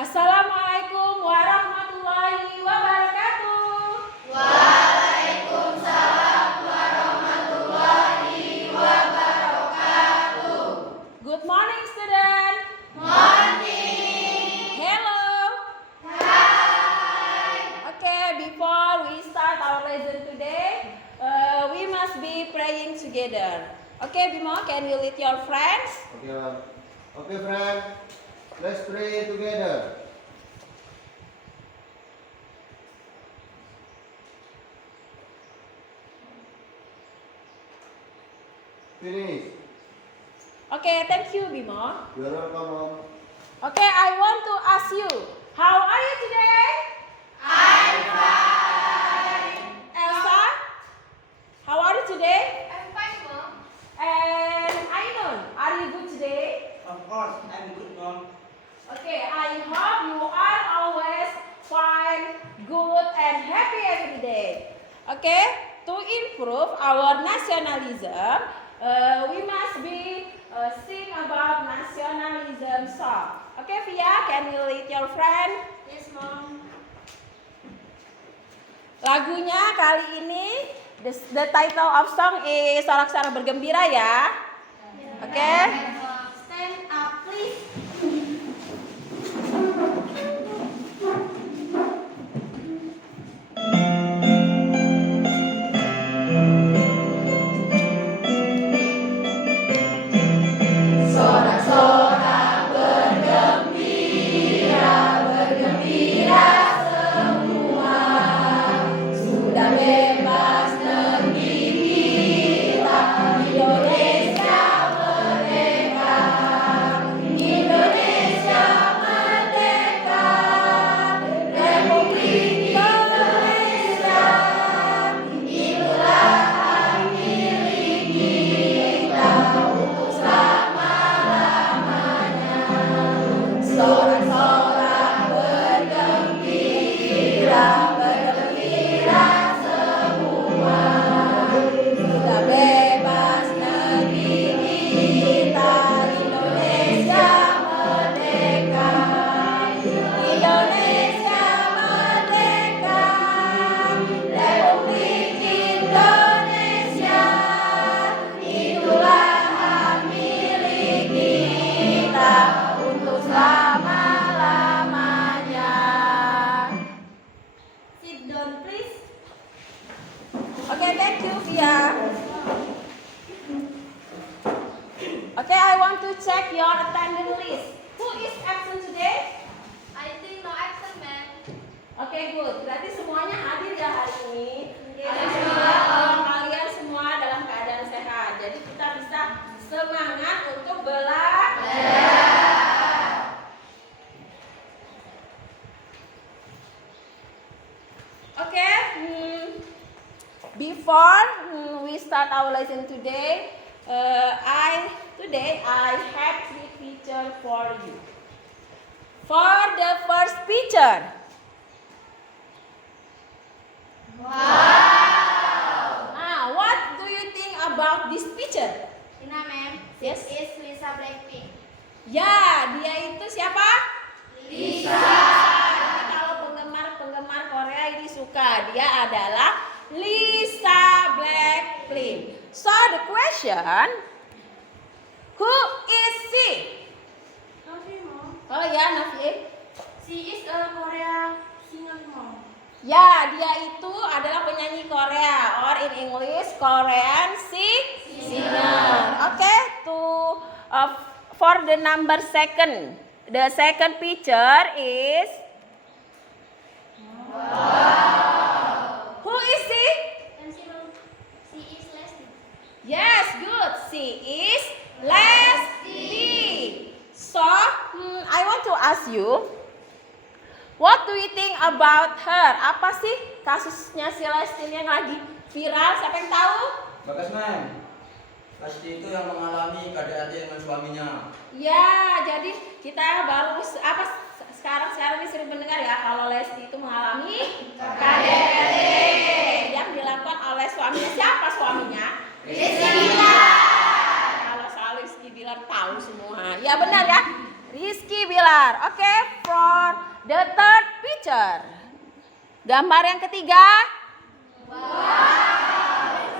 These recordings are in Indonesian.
Assalamualaikum warahmatullahi wabarakatuh. Waalaikumsalam warahmatullahi wabarakatuh. Good morning, student. Morning. Hello. Hi. Okay, before we start our lesson today, we must be praying together. Okay, Bimo, can you lead your friends? Okay, friend. Let's pray together. Finish. Okay, thank you, Bimo. You're welcome, Mom. Okay, I want to ask you, how are you today? I'm fine. Elsa, how are you today? I'm fine, Mom. And Ainun, are you good today? Of course, I'm good, Mom. Okay, I hope you are always fine, good, and happy every day. Okay, to improve our nationalism, we must be sing about nationalism song. Okay, Via, can you lead your friend? Yes, Mom. Lagunya kali ini, the title of song is Sorak-sorak bergembira ya. Oke. Stand up, please. Sorak-sorak bergembira, bergembira semua. Sudah bebas negeri kita, Indonesia merdeka. Indonesia merdeka. Republik Indonesia, itulah hak milik kita untuk selama-lamanya. Sorak-sorak bergembira, bergembira semua. Sudah bebas negeri kita, Indonesia merdeka. Indonesia merdeka. Republik Indonesia, itulah hak milik kita untuk selama-lamanya. Sit down, please. Okay, thank you, Via. Okay, I want to check your attendance list. Who is absent today? I think no action, man. Okay, good. Berarti semuanya hadir ya hari ini. Yes, Alhamdulillah, ma'am. kalian semua dalam keadaan sehat. Jadi kita bisa semangat untuk belajar. Okay. Before we start our lesson today, I have three pictures for you. For the first picture, what do you think about this picture? Ina, ma'am. Yes. Is Lisa Blackpink. Ya, dia itu siapa? Lisa. Jadi kalau penggemar Korea ini suka, dia adalah Lisa Blackpink. So the question, who is she? Novi, Mom. Oh ya, Nafi. She is a Korea singer, Mom. Ya, dia itu adalah penyanyi Korea, or in English Korean singer. Okay, for the number second, the second picture is. Who is she? And she is Leslie. Yes, good. She is Leslie. So, I want to ask you, what do you think about her? Apa sih kasusnya si Leslie yang lagi viral? Siapa yang tahu? Bagas, Ma'am. Lesti itu yang mengalami KDRT dengan suaminya. Ya, jadi kita baru sekarang ini sering mendengar ya kalau Lesti itu mengalami KDRT yang dilakukan oleh suaminya. Siapa suaminya? Rizky Bilar. Kalau soal Rizky Bilar tahu semua. Ya benar ya, Rizky Bilar. Oke, for the third picture. Gambar yang ketiga.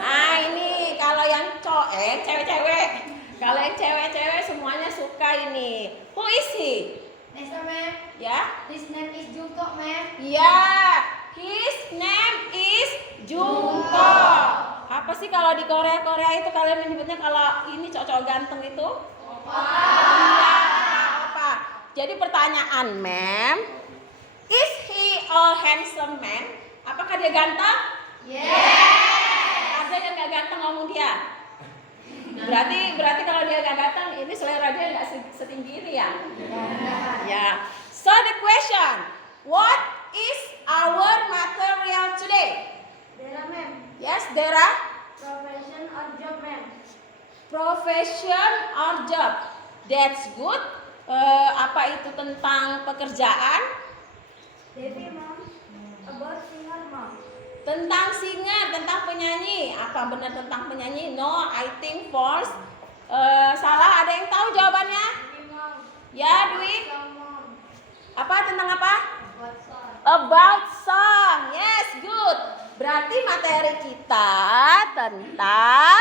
Nah ini kalau yang cewek-cewek. Kalau yang cewek-cewek semuanya suka ini. Who is he? Next ma'am. Ya? His name is Jungkook ma'am. Ya, his name is Jungkook. Apa sih kalau di Korea itu kalian menyebutnya kalau ini cowok ganteng itu? Opa. Iya, opa. Jadi pertanyaan, ma'am, is he a handsome man? Apakah dia ganteng? Ada yang gak ganteng ngomong dia. Berarti kalau dia gak ganteng, ini selera dia gak setinggi ini ya? Ya. So the question, what is our material today? Dera ma'am. Yes, Dera. Profession or job ma'am. Profession or job. That's good. Apa itu tentang pekerjaan? Devi ma'am. About singer ma'am. Tentang singer, tentang penyanyi. Apa benar tentang penyanyi? No, I think false. Salah, ada yang tahu jawabannya? Devi ma'am. Ya, Dwi. Song ma'am. Apa tentang apa? About song. About song. Yes, good. Berarti materi kita tentang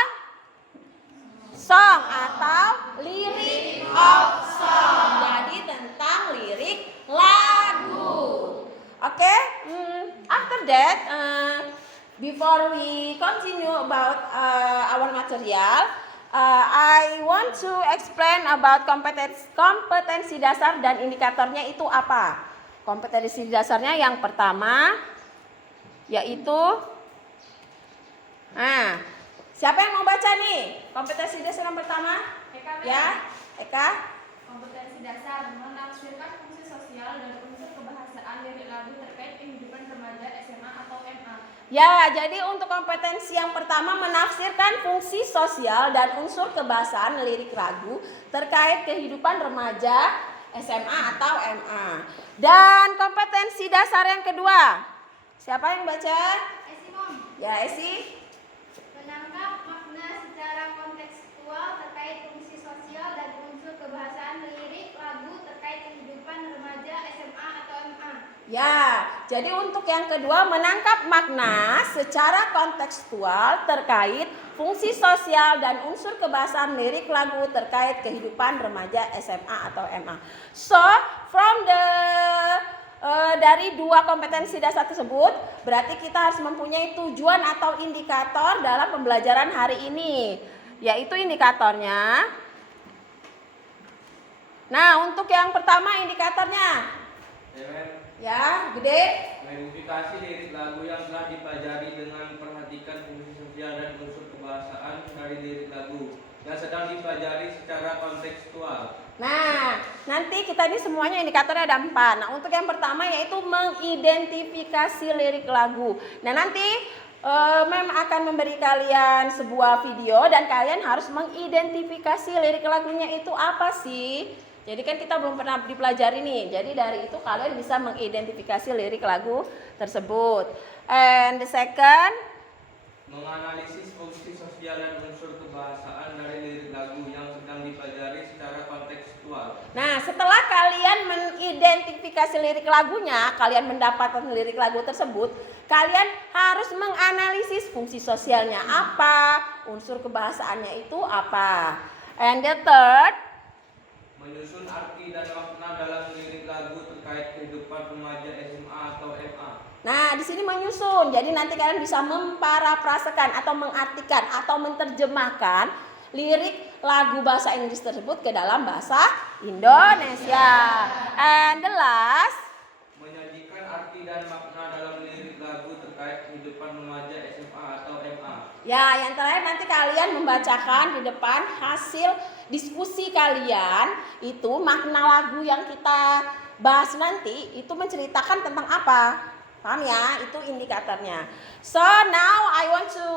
song atau lirik of song. Jadi tentang lirik lagu. Oke? After that, before we continue about our material, I want to explain about kompetensi dasar dan indikatornya itu apa. Kompetensi dasarnya yang pertama yaitu, siapa yang mau baca nih? Kompetensi dasar yang pertama? Eka ma'am. Ya, Eka. Kompetensi dasar menafsirkan fungsi sosial dan unsur kebahasaan dari lagu terkait kehidupan remaja SMA atau MA. Ya, jadi untuk kompetensi yang pertama menafsirkan fungsi sosial dan unsur kebahasaan lirik lagu terkait kehidupan remaja SMA atau MA. Dan kompetensi dasar yang kedua, siapa yang baca? Esi ma'am. Ya, Esi. Menangkap makna secara kontekstual terkait fungsi sosial dan unsur kebahasaan lirik lagu terkait kehidupan remaja SMA atau MA. Ya, jadi untuk yang kedua menangkap makna secara kontekstual terkait fungsi sosial dan unsur kebahasaan lirik lagu terkait kehidupan remaja SMA atau MA. So, from the dari dua kompetensi dasar tersebut, berarti kita harus mempunyai tujuan atau indikator dalam pembelajaran hari ini, yaitu indikatornya. Nah, untuk yang pertama indikatornya, ya, gede. Mengidentifikasi lirik lagu yang telah dipelajari dengan perhatikan fungsi sosial dan unsur kebahasaan dari lirik lagu yang sedang dipelajari secara kontekstual. Nah, nanti kita ini semuanya indikatornya ada 4. Nah, untuk yang pertama yaitu mengidentifikasi lirik lagu. Nah, nanti Mem akan memberi kalian sebuah video dan kalian harus mengidentifikasi lirik lagunya itu apa sih. Jadi kan kita belum pernah dipelajari nih. Jadi dari itu kalian bisa mengidentifikasi lirik lagu tersebut. And the second, Menganalisis fungsi sosial dan unsur kebahasaan dari lirik lagu yang sedang dipelajari secara kontekstual. nah setelah kalian mengidentifikasi lirik lagunya, kalian mendapatkan lirik lagu tersebut, kalian harus menganalisis fungsi sosialnya apa, unsur kebahasaannya itu apa. And the third, Menyusun arti dan makna dalam lirik lagu terkait kehidupan remaja SMA atau MA. nah di sini menyusun. Jadi nanti kalian bisa memparafrasekan atau mengartikan atau menerjemahkan lirik lagu bahasa Inggris tersebut ke dalam bahasa Indonesia. And the last, Menyajikan arti dan makna dalam lirik lagu terkait kehidupan remaja SMA atau MA. ya, yang terakhir nanti kalian membacakan di depan hasil diskusi kalian itu makna lagu yang kita bahas nanti itu menceritakan tentang apa. Paham ya? Itu indikatornya. So now I want to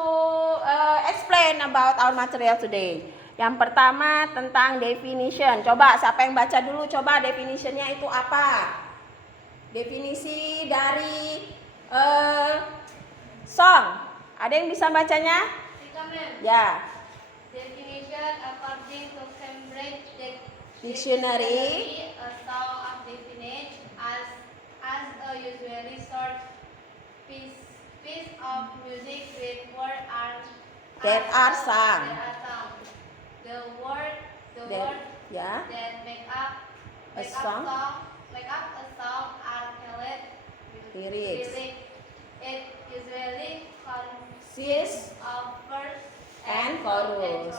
explain about our material today. Yang pertama tentang definition. Coba siapa yang baca dulu? Coba definitionnya itu apa? Definisi dari song. Ada yang bisa bacanya? Ya. Definition according to Cambridge Dictionary. A song of definite as a usually short piece of music with words That are sung. The word Ya. that make up A song. a song are called Lyrics. It usually Sis of verse and chorus.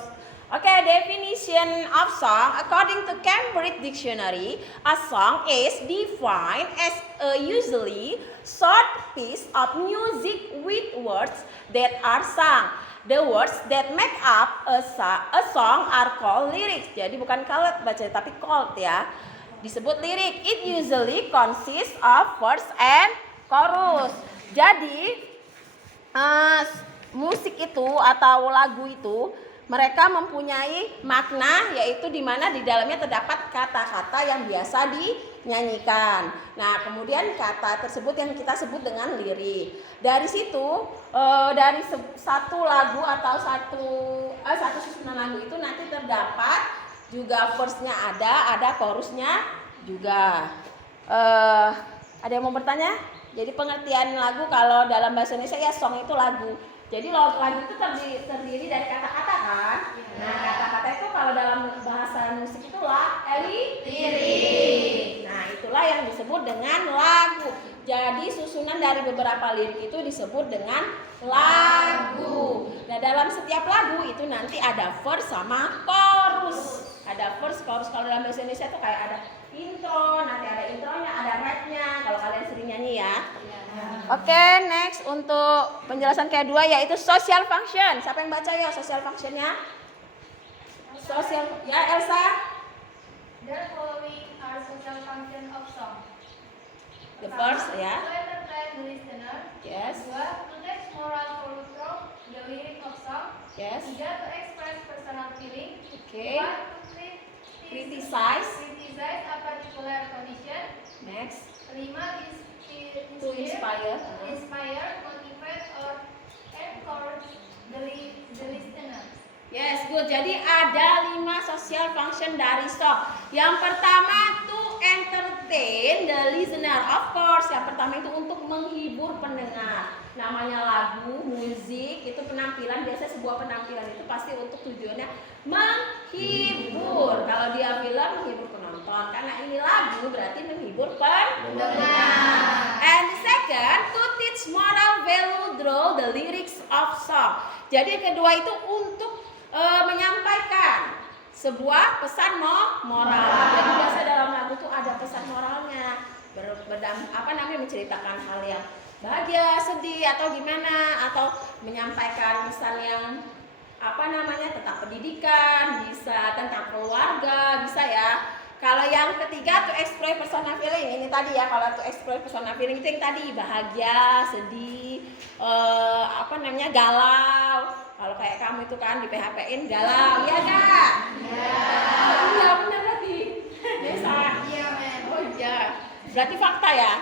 Okay, definition of song according to Cambridge Dictionary, a song is defined as a usually short piece of music with words that are sung. The words that make up a song are called lyrics. Jadi bukan called baca tapi called ya. Disebut lirik. It usually consists of verse and chorus. Jadi musik itu atau lagu itu mereka mempunyai makna, yaitu di mana di dalamnya terdapat kata-kata yang biasa dinyanyikan. Nah, kemudian kata tersebut yang kita sebut dengan lirik. Dari situ, dari satu lagu atau satu susunan lagu itu nanti terdapat juga verse-nya ada chorus-nya juga. Ada yang mau bertanya? Jadi pengertian lagu kalau dalam bahasa Indonesia ya song itu lagu. Jadi lagu itu terdiri dari kata-kata kan? Nah, kata-kata itu kalau dalam bahasa musik itu lirik. Nah, itulah yang disebut dengan lagu. Jadi susunan dari beberapa lirik itu disebut dengan lagu. Nah, dalam setiap lagu itu nanti ada verse sama chorus. Ada verse, chorus. Kalau dalam bahasa Indonesia itu kayak ada intro, nanti ada intronya, ada rapnya. Kalau kalian sering nyanyi ya. Oke, next untuk penjelasan kedua yaitu social function. Siapa yang baca ya social functionnya? Social, ya Elsa. The following are social function of song. The first ya. To entertain the listener. Yes. 2. To teach moral through the lyric of song. Yes. 3. To express personal feeling. Okay. 4. To Criticize. a particular condition. Next. 5. To inspire. Motivate or encourage the listener. Yes, good. Jadi ada 5 social function dari song. Yang pertama to entertain the listener. Of course, yang pertama itu untuk menghibur pendengar. Namanya lagu, musik, itu penampilan. Biasanya sebuah penampilan itu pasti untuk tujuannya menghibur. Kalau dia film, menghibur penonton. Karena ini lagu berarti menghibur pendengar. And the second, to teach moral value through the lyrics of song. Jadi kedua itu untuk menyampaikan sebuah pesan moral. Jadi biasa dalam lagu itu ada pesan moralnya, menceritakan hal yang bahagia, sedih atau gimana, atau menyampaikan pesan yang tentang pendidikan, bisa tentang keluarga, bisa ya. Kalau yang ketiga to express personal feeling, ini tadi ya, kalau to express personal feeling itu yang tadi bahagia, sedih, galau. Kalau kayak kamu itu kan di PHP-in galau, ya enggak? Iya, benar berarti. Biasa. Iya, men. Oh iya. Berarti fakta ya.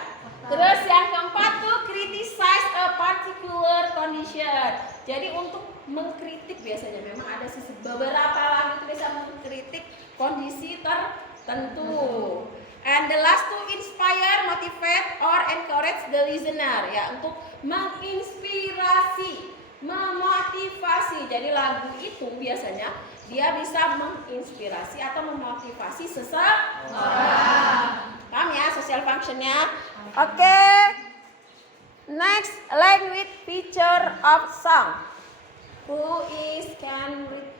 Terus yang keempat tuh criticize a particular condition. Jadi untuk mengkritik biasanya memang ada beberapa lagu itu bisa mengkritik kondisi tertentu. And the last to inspire, motivate or encourage the listener, ya, untuk menginspirasi, memotivasi. Jadi lagu itu biasanya dia bisa menginspirasi atau memotivasi seseorang. Paham ya social functionnya? Oke. Next, language feature of song. Who can read?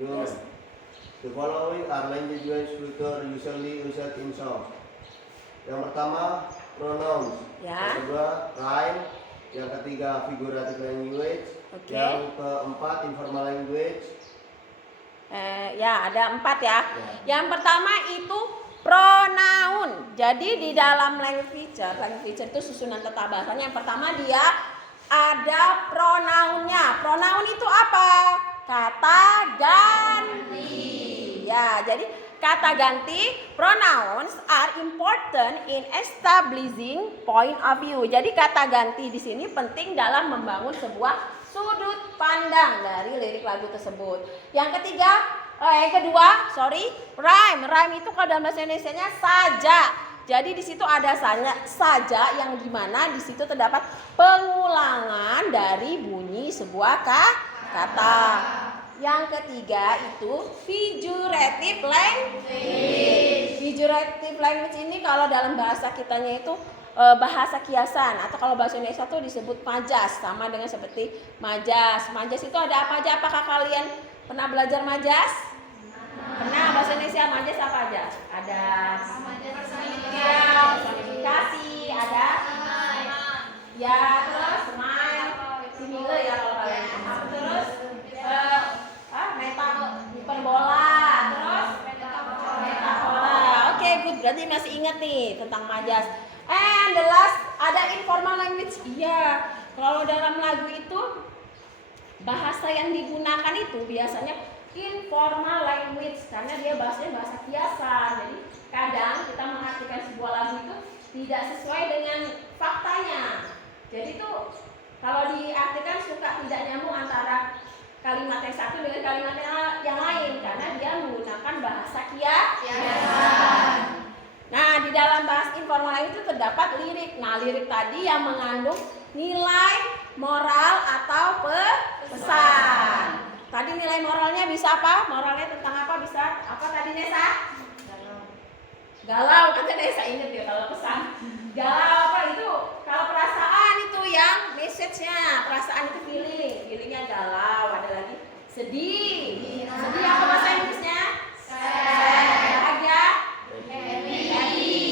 Good. The following are language features usually used in songs. Yang pertama, pronouns. Ya. Yang kedua, rhyme. Yang ketiga, figurative language. Oke. Yang keempat, informal language. Ya, ada 4 ya. Yang pertama itu pronoun. Jadi di dalam language feature itu susunan tata bahasanya. Yang pertama dia ada pronounnya. Pronoun itu apa? Kata ganti. Ya, jadi kata ganti, pronouns are important in establishing point of view. Jadi kata ganti di sini penting dalam membangun sebuah sudut pandang dari lirik lagu tersebut. Yang kedua, rhyme. Rhyme itu kalau dalam bahasa Indonesianya saja. Jadi di situ ada saja yang dimana di situ terdapat pengulangan dari bunyi sebuah kata. Yang ketiga itu figurative language. Figurative language ini kalau dalam bahasa kitanya itu bahasa kiasan, atau kalau bahasa Indonesia itu disebut majas, sama dengan seperti majas. Majas itu ada apa aja? Apakah kalian pernah belajar majas? Pernah. Bahasa Indonesia majas apa aja? Ada personifikasi, ada ya, terus smile, simile ya kalau kalian. Terus hiperbola, terus metafora. Oke, good. Berarti masih ingat nih tentang majas. And the last ada informal language. Iya, kalau dalam lagu itu bahasa yang digunakan itu biasanya informal language karena dia bahasanya bahasa kiasan. Jadi kadang kita mengartikan sebuah lagu itu tidak sesuai dengan faktanya. Jadi itu kalau diartikan suka tidak nyambung antara kalimat yang satu dengan kalimat yang lain karena dia menggunakan bahasa kiasan. Nah, di dalam bahasa informal itu terdapat lirik. Nah, lirik tadi yang mengandung nilai moral atau pesan. Tadi nilai moralnya bisa apa? Moralnya tentang apa? Bisa apa tadi Nesa? Galau. Kan Nesa inget ya kalau pesan. Galau apa itu? Kalau perasaan itu yang message-nya. Perasaan itu feeling. Feelingnya galau. Ada lagi sedih. Sedih apa bahasa Inggrisnya? Bahagia. Happy.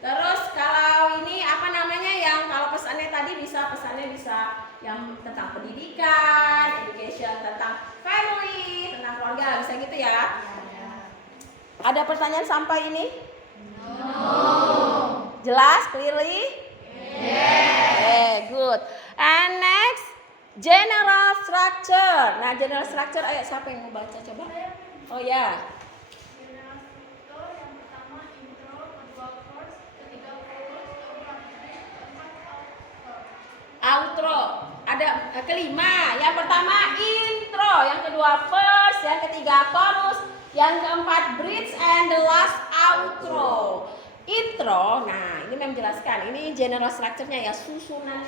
Terus kalau ini apa namanya yang kalau pesannya tadi pesannya bisa yang tentang pendidikan, education, tentang family, tentang keluarga, bisa gitu ya. Ada pertanyaan sampai ini? No. Jelas, clearly? Yes. Okay, good. And next, general structure. Nah, general structure, ayo siapa yang mau baca coba? Oh ya. General struktur yang pertama intro, kedua verse, ketiga chorus, keempat bridge, keempat Outro. Ada kelima. Yang pertama intro, yang kedua verse, yang ketiga chorus, yang keempat bridge, and the last outro. Intro, nah ini menjelaskan, ini general structure-nya ya, susunan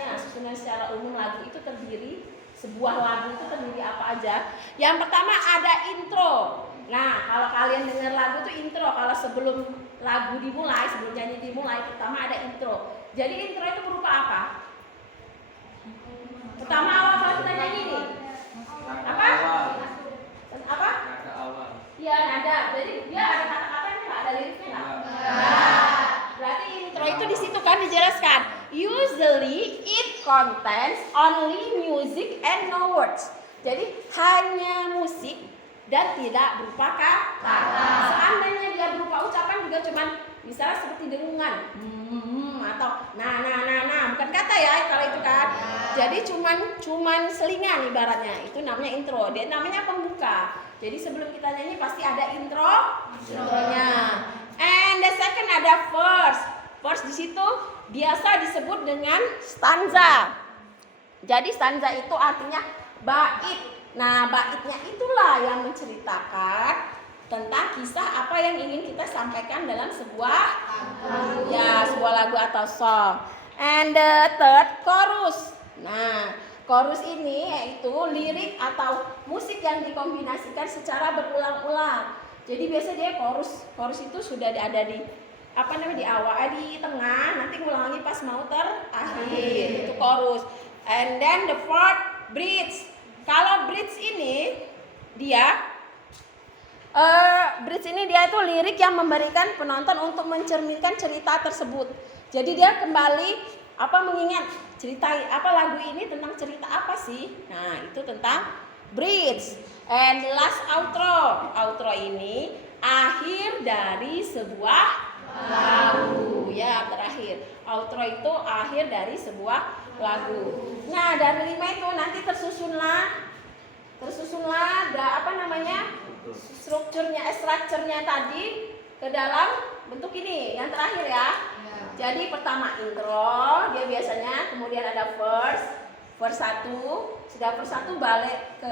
secara umum lagu itu terdiri, sebuah lagu itu terdiri apa aja. Yang pertama ada intro. Nah kalau kalian dengar lagu itu intro, kalau sebelum lagu dimulai, sebelum nyanyi dimulai, pertama ada intro. Jadi intro itu berupa apa? Pertama awal kalau kita nyanyi nih, apa? Apa? Nada awal. Iya nada. Jadi dia ada kata-katanya nggak, ada liriknya nggak? Berarti intro itu di situ kan dijelaskan. Usually it contains only music and no words. Jadi hanya musik dan tidak berupa kata. Seandainya dia berupa ucapan juga cuman misalnya seperti dengungan, atau nah, bukan kata ya kalau itu kan. Jadi cuman selingan ibaratnya. Itu namanya intro. Dia namanya pembuka. Jadi sebelum kita nyanyi pasti ada intronya. And the second ada verse. Verse di situ biasa disebut dengan stanza. Jadi stanza itu artinya bait. Nah, baitnya itulah yang menceritakan tentang kisah apa yang ingin kita sampaikan dalam sebuah lagu atau song. And the third chorus. Nah, chorus ini yaitu lirik atau musik yang dikombinasikan secara berulang-ulang. Jadi biasa dia chorus itu sudah ada di di awal, di tengah, nanti ngulang lagi pas mau terakhir. Itu chorus. And then the fourth bridge. Kalau bridge ini dia itu lirik yang memberikan penonton untuk mencerminkan cerita tersebut. Jadi dia kembali mengingat cerita lagu ini tentang cerita apa sih? Nah, itu tentang bridge. And last outro. Outro ini akhir dari sebuah lagu. Ya, terakhir. Outro itu akhir dari sebuah lagu. Nah, dari 5 itu nanti tersusunlah strukturnya tadi ke dalam bentuk ini yang terakhir ya. Jadi pertama intro, dia biasanya kemudian ada verse 1, sudah verse 1 balik ke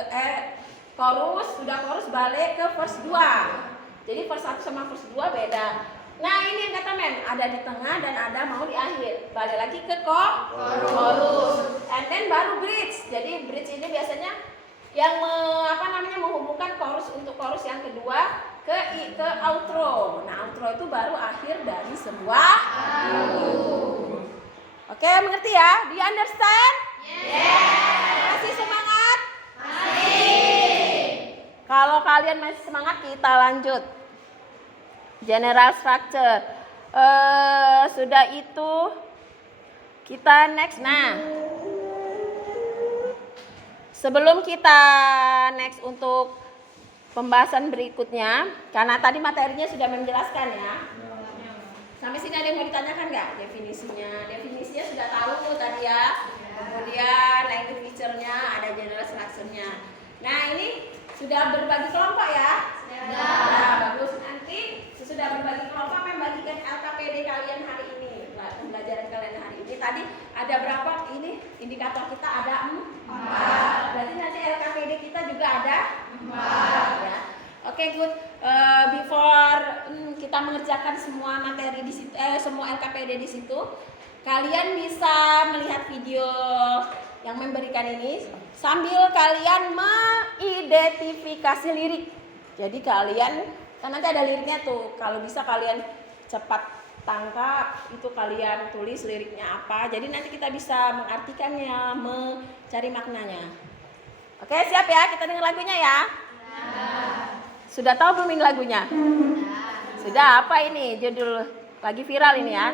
chorus, sudah chorus balik ke verse 2. Jadi verse 1 sama verse 2 beda. Nah ini yang kata Mem, ada di tengah dan ada mau di akhir. Balik lagi ke chorus. And then baru bridge. Jadi bridge ini biasanya yang menghubungkan chorus untuk chorus yang kedua ke outro. Nah outro itu baru akhir dari sebuah lagu. Oke, mengerti ya? Do you understand? Masih semangat? Kalau kalian masih semangat, kita lanjut. General structure. Sudah itu kita next. Nah, sebelum kita next untuk pembahasan berikutnya, karena tadi materinya sudah menjelaskan ya. Sampai sini ada yang mau ditanyakan nggak? Definisinya sudah tahu tadi ya. Kemudian language feature-nya, ada general structure-nya. Nah ini sudah berbagi kelompok ya? Nah, bagus. Nanti sesudah berbagi kelompok, membagikan LKPD kalian hari ini. Pembelajaran kalian hari ini. Tadi ada berapa? Ini indikator kita ada 4. Berarti nanti LKPD kita juga ada 4 ya. Oke, good. Before kita mengerjakan semua materi di situ, semua LKPD di situ, kalian bisa melihat video yang memberikan ini sambil kalian mengidentifikasi lirik. Jadi kalian kan nanti ada liriknya tuh. Kalau bisa kalian cepat tangkap, itu kalian tulis liriknya apa. Jadi nanti kita bisa mengartikannya, mencari maknanya. Oke, siap ya? Kita dengar lagunya ya. Sudah tahu belum ini lagunya? Sudah. Apa ini judul lagi viral ini ya?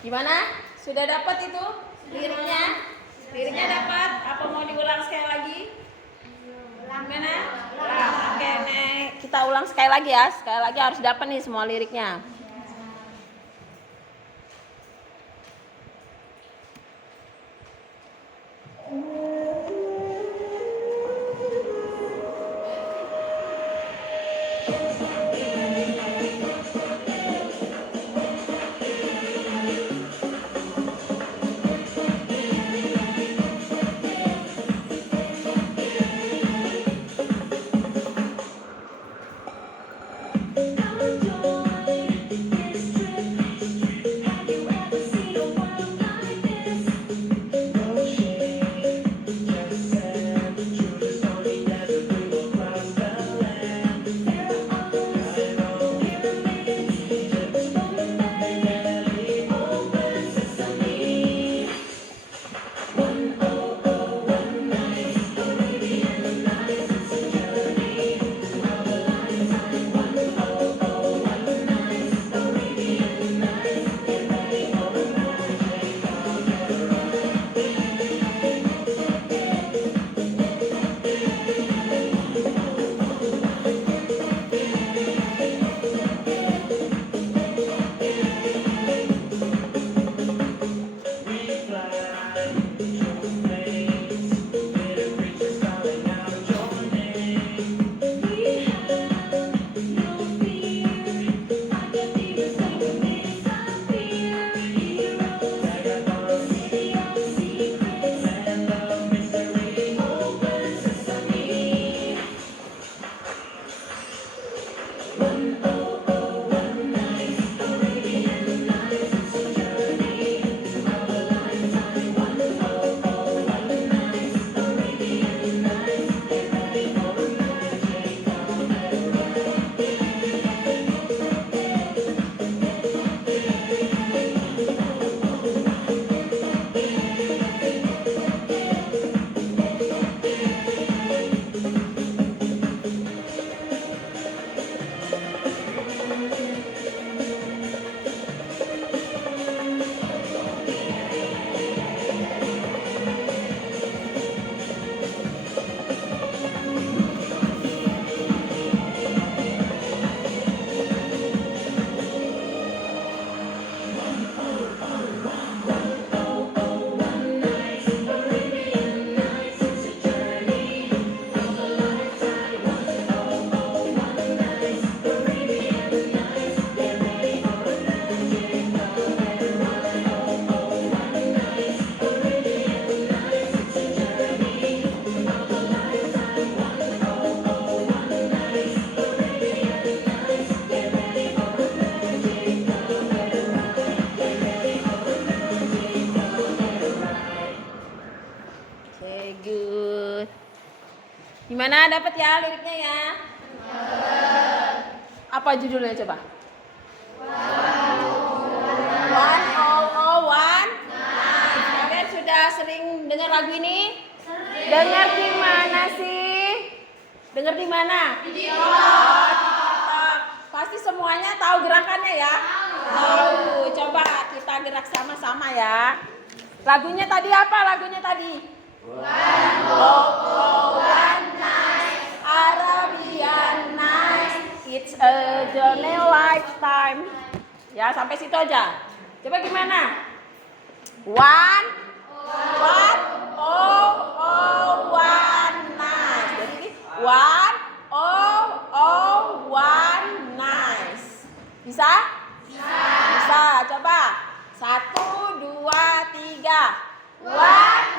Gimana? Sudah dapat itu liriknya? Liriknya dapat? Apa mau diulang sekali lagi? Gimana? Oke, Nek. Kita ulang sekali lagi ya. Sekali lagi harus dapat nih semua liriknya. Okay, good. Gimana, dapat ya liriknya ya? Apa judulnya coba? 1001. Kalian sudah sering dengar lagu ini? Dengar di mana sih? Dengar di mana? Di TikTok. Pasti semuanya tahu gerakannya ya? Tahu. Coba kita gerak sama-sama ya. Lagunya tadi apa? Lagunya tadi? One night, Arabian night, it's a journey lifetime. Ya, sampai situ aja. Coba gimana? One night. Jadi one night. Bisa? Bisa. Coba. 1, 2, 3. One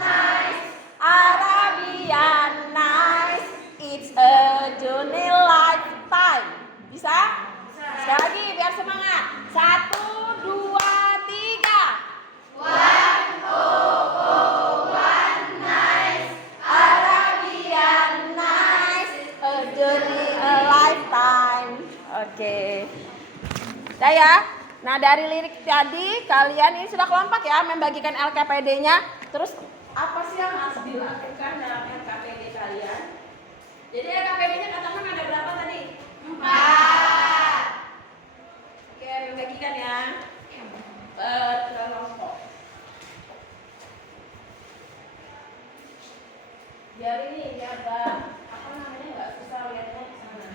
night, Arabian night, it's a journey lifetime. Bisa? Sekali lagi biar semangat. 1, 2, 3. One night, Arabian night, a journey a lifetime. Oke. Udah ya. Nah, dari lirik tadi kalian ini sudah kelompok ya membagikan LKPD-nya. Terus apa sih yang harus dilakukan dalam LKPD kalian? Jadi LKPD-nya katakan ada berapa tadi? 4. Oke, membagikan ya. Berkelompok. biar apa namanya nggak susah lihatnya ke sana.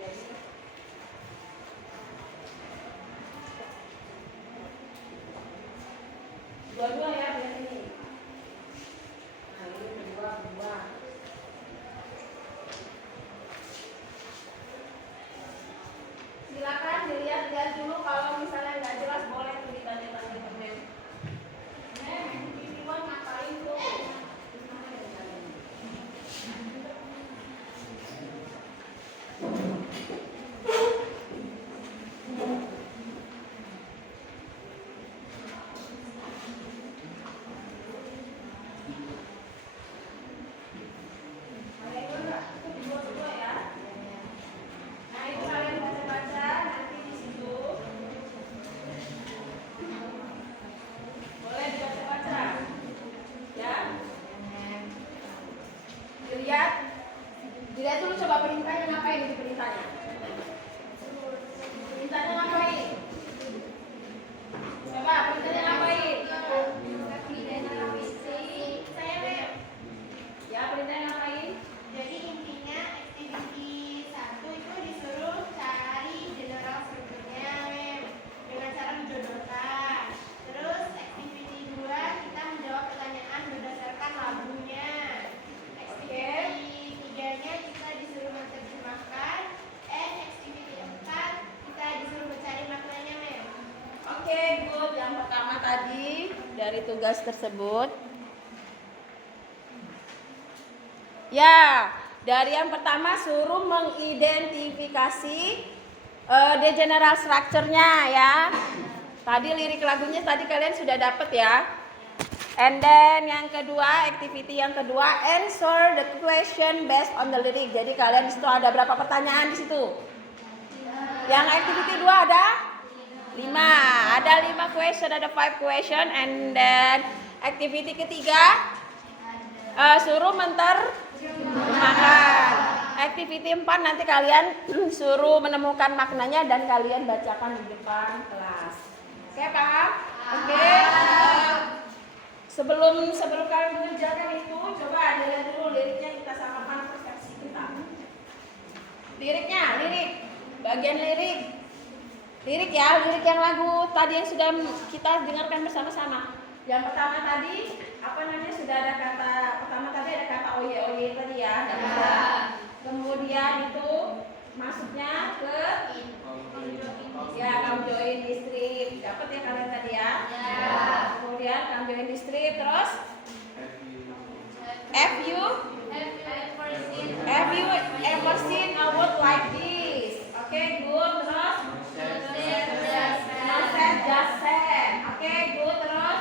Jadi dua-dua ya biar ini. Nah ini dua. Silakan dilihat dulu, kalau misalnya nggak jelas boleh tuh ditanya-tanya ke Mem. Mem, activity 1 ngapain tuh? Dilihat dulu coba perintahnya ngapain itu perintahnya. Perintahnya ngapain? Coba perintahnya ngapain? Saya Mem. Ya perintahnya ngapain? Jadi intinya activity 1 itu disuruh cari general strukturnya Mem, dengan cara menjodohkan. Terus activity 2 kita menjawab pertanyaan berdasarkan lagunya. Activity 3-nya kita disuruh menerjemahkan. And activity 4 kita disuruh mencari maknanya Mem. Oke, good. Yang pertama tadi dari tugas tersebut. Ya, dari yang pertama suruh mengidentifikasi the general structure-nya ya. Tadi lirik lagunya tadi kalian sudah dapat ya. And then yang kedua, activity yang kedua, answer the question based on the lyric. Jadi kalian di situ ada berapa pertanyaan di situ? Yang activity 2 ada 5. Ada 5 question, ada 5 question. And then activity ketiga suruh menerjemahkan. Activity 4 nanti kalian suruh menemukan maknanya dan kalian bacakan di depan kelas. Oke, paham? Oke. Sebelum kalian mengerjakan itu, coba dilihat dulu liriknya, kita samakan persepsi kita. Lirik, bagian lirik ya, lirik yang lagu tadi yang sudah kita dengarkan bersama-sama. Yang pertama tadi, sudah ada kata, pertama tadi ada kata oye tadi ya. Kemudian itu masuknya ke come join di strip. Dapat ya kalian tadi ya? Kemudian come join di strip, terus have you ever seen a word like this? Oke, good. Terus just said. Oke, good. Terus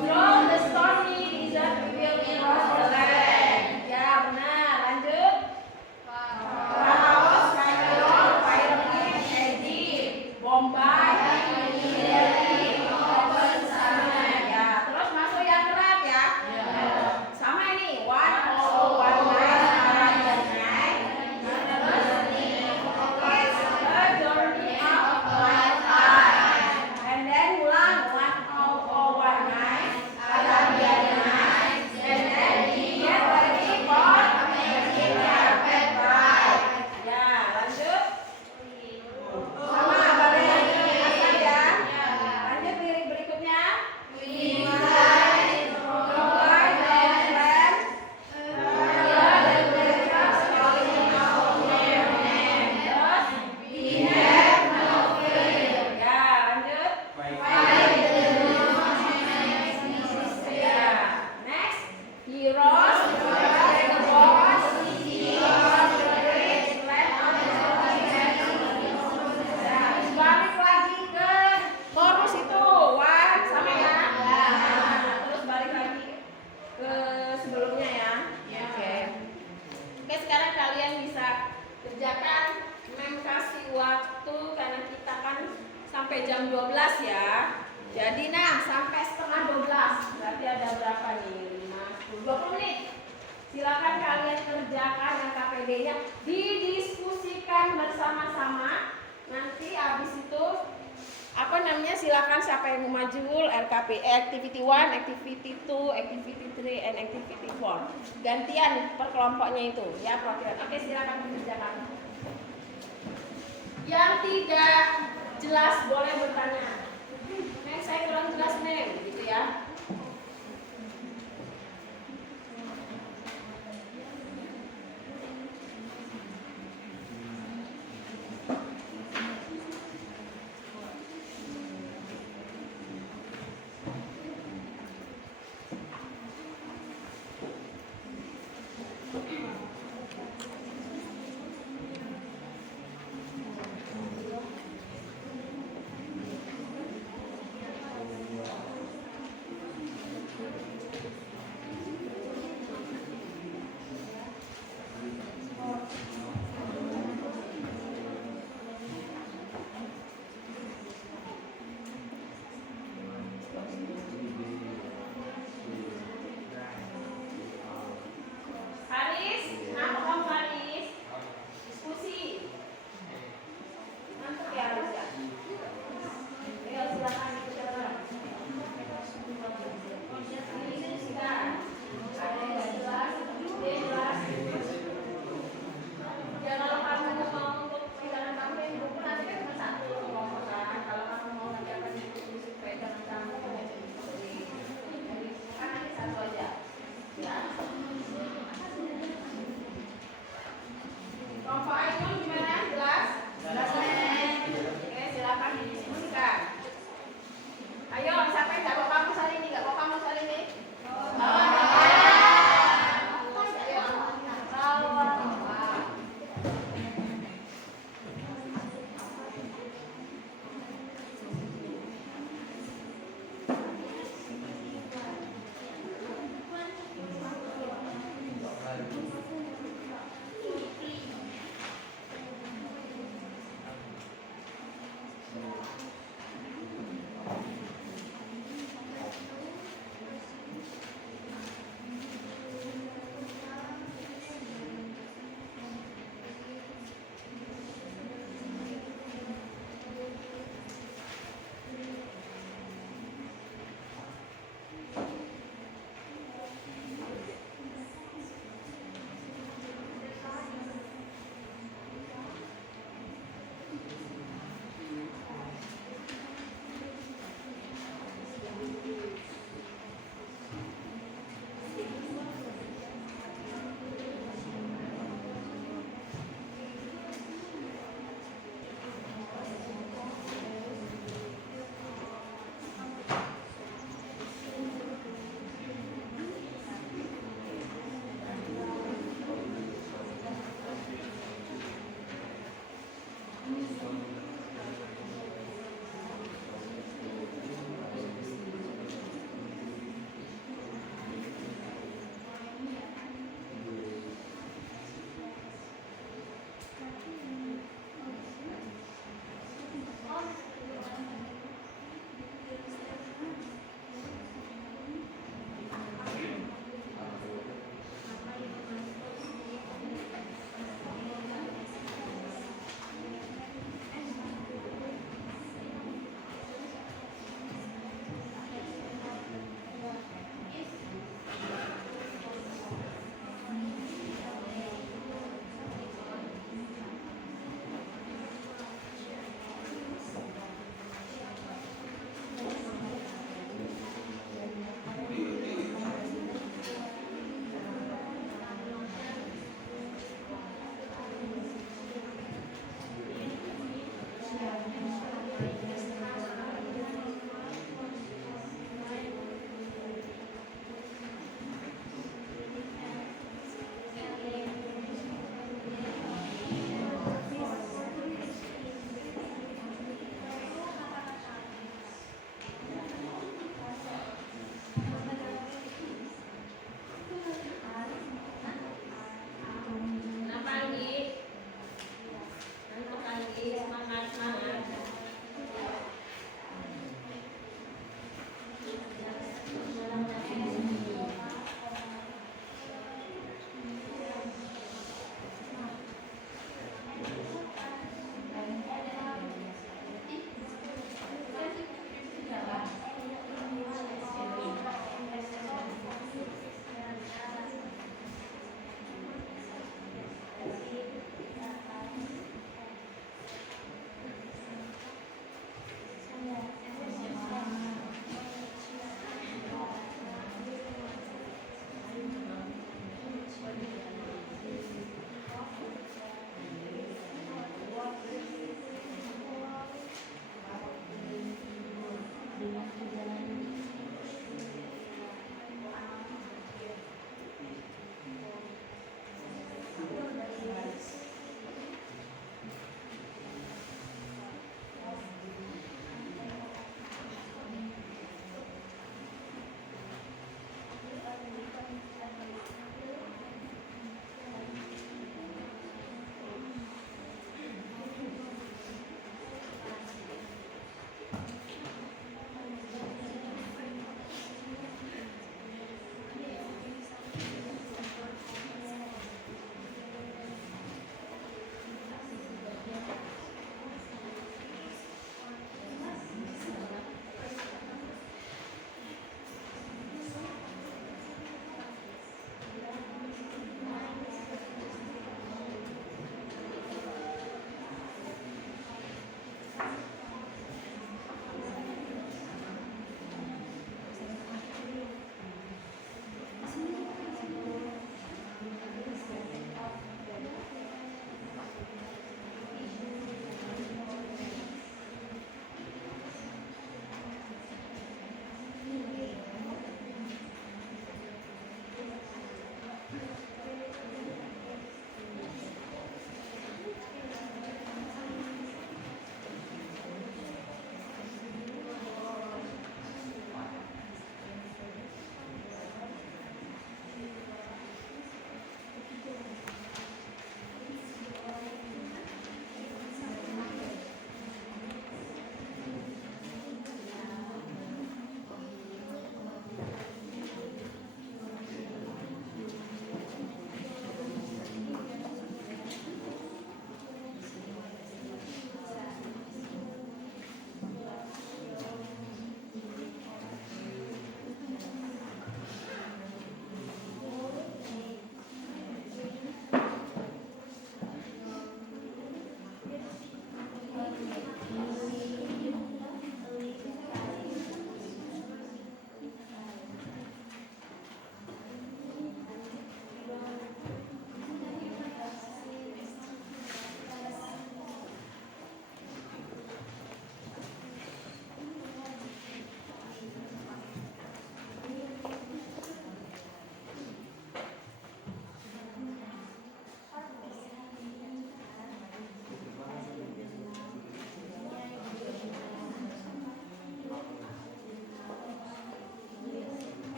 from the stormy desert we will cross the land. Ya, benar. Lanjut. Laos, Cairo, Pyramid, Egypt, Bombay, Delhi, Open sana. Ya, terus masuk yang berat ya. Sama ini. One night, Arabian night. Terus it's a journey of a lifetime. And then ulang. One night, Arabian night. And then get ready for amazing carpet ride. Ya, lanjut. Sama balik asal ya. Lanjut lirik berikutnya. We fly over the land. The breakfast calling our name. Terus we have no fear. Ya, lanjut. Ya, next. Heroes, the boss, heroes, the great, land on the balik lagi ke chorus itu. One, sama ya. Terus balik lagi ke sebelumnya ya. Oke. Oke, sekarang kalian bisa kerjakan. Mem kasih waktu karena kita kan sampai jam 12 ya. Jadi sampai setengah 12. Berarti ada berapa nih? 5, 10, 20 menit. Silakan kalian kerjakan yang KPD-nya, didiskusikan bersama-sama. Nanti habis itu apa namanya, silakan siapa yang mau maju. LKP activity 1, activity 2, activity 3, and activity 4. Gantian per kelompoknya itu ya perwakilan. Oke, silakan dikerjakan. Yang tidak jelas boleh bertanya. Neng, saya kurang jelas Neng, gitu ya.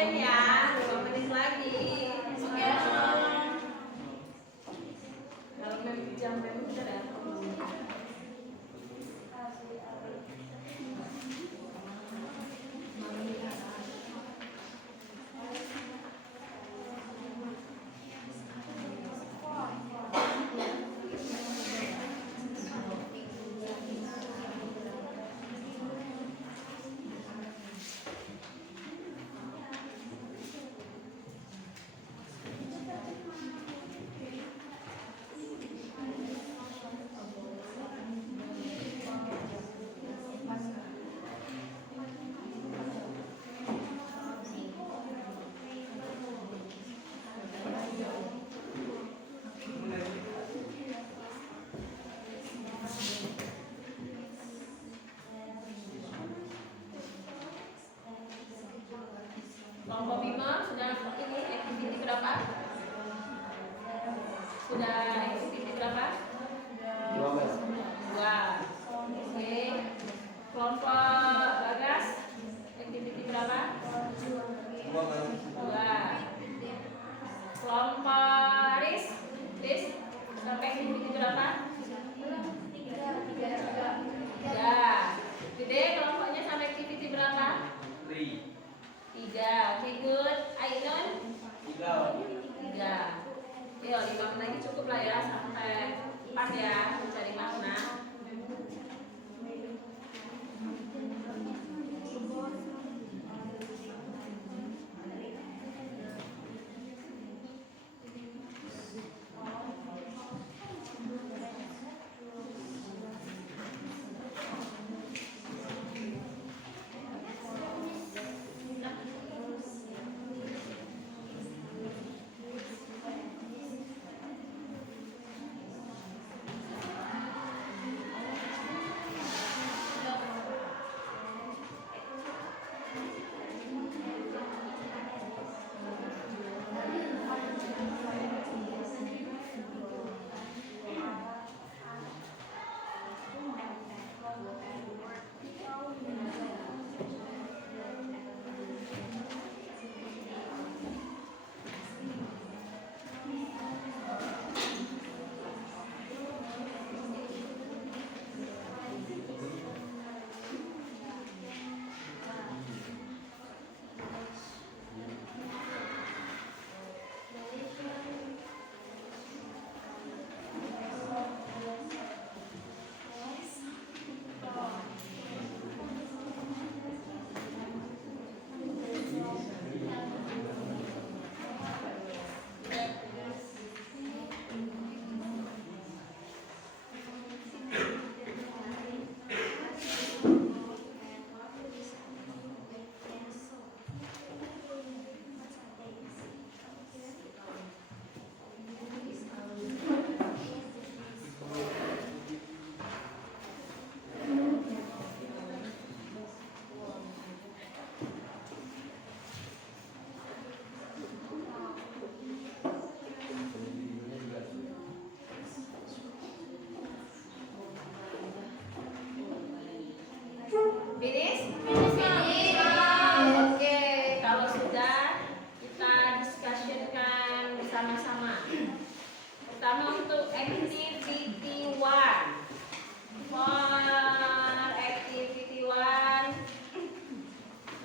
weekend ya, 5 menit lagi. Oke. Kalau jam berapa kita ya? Kelompok 5 sudah ini activity berapa? Sudah activity berapa? 2 Mei. 2. Oke. Kelompok Bagas activity berapa? 2. Kelompok Riz sampai activity berapa? 3. Gede kelompoknya sampai activity berapa? 3. Oke, good. Ainun? 3. Yo, 5 menit lagi cukup lah ya sampai 4 ya mencari makna. Finish? Oke, kalau sudah kita discussionkan bersama-sama. Pertama untuk activity 1. For activity 1,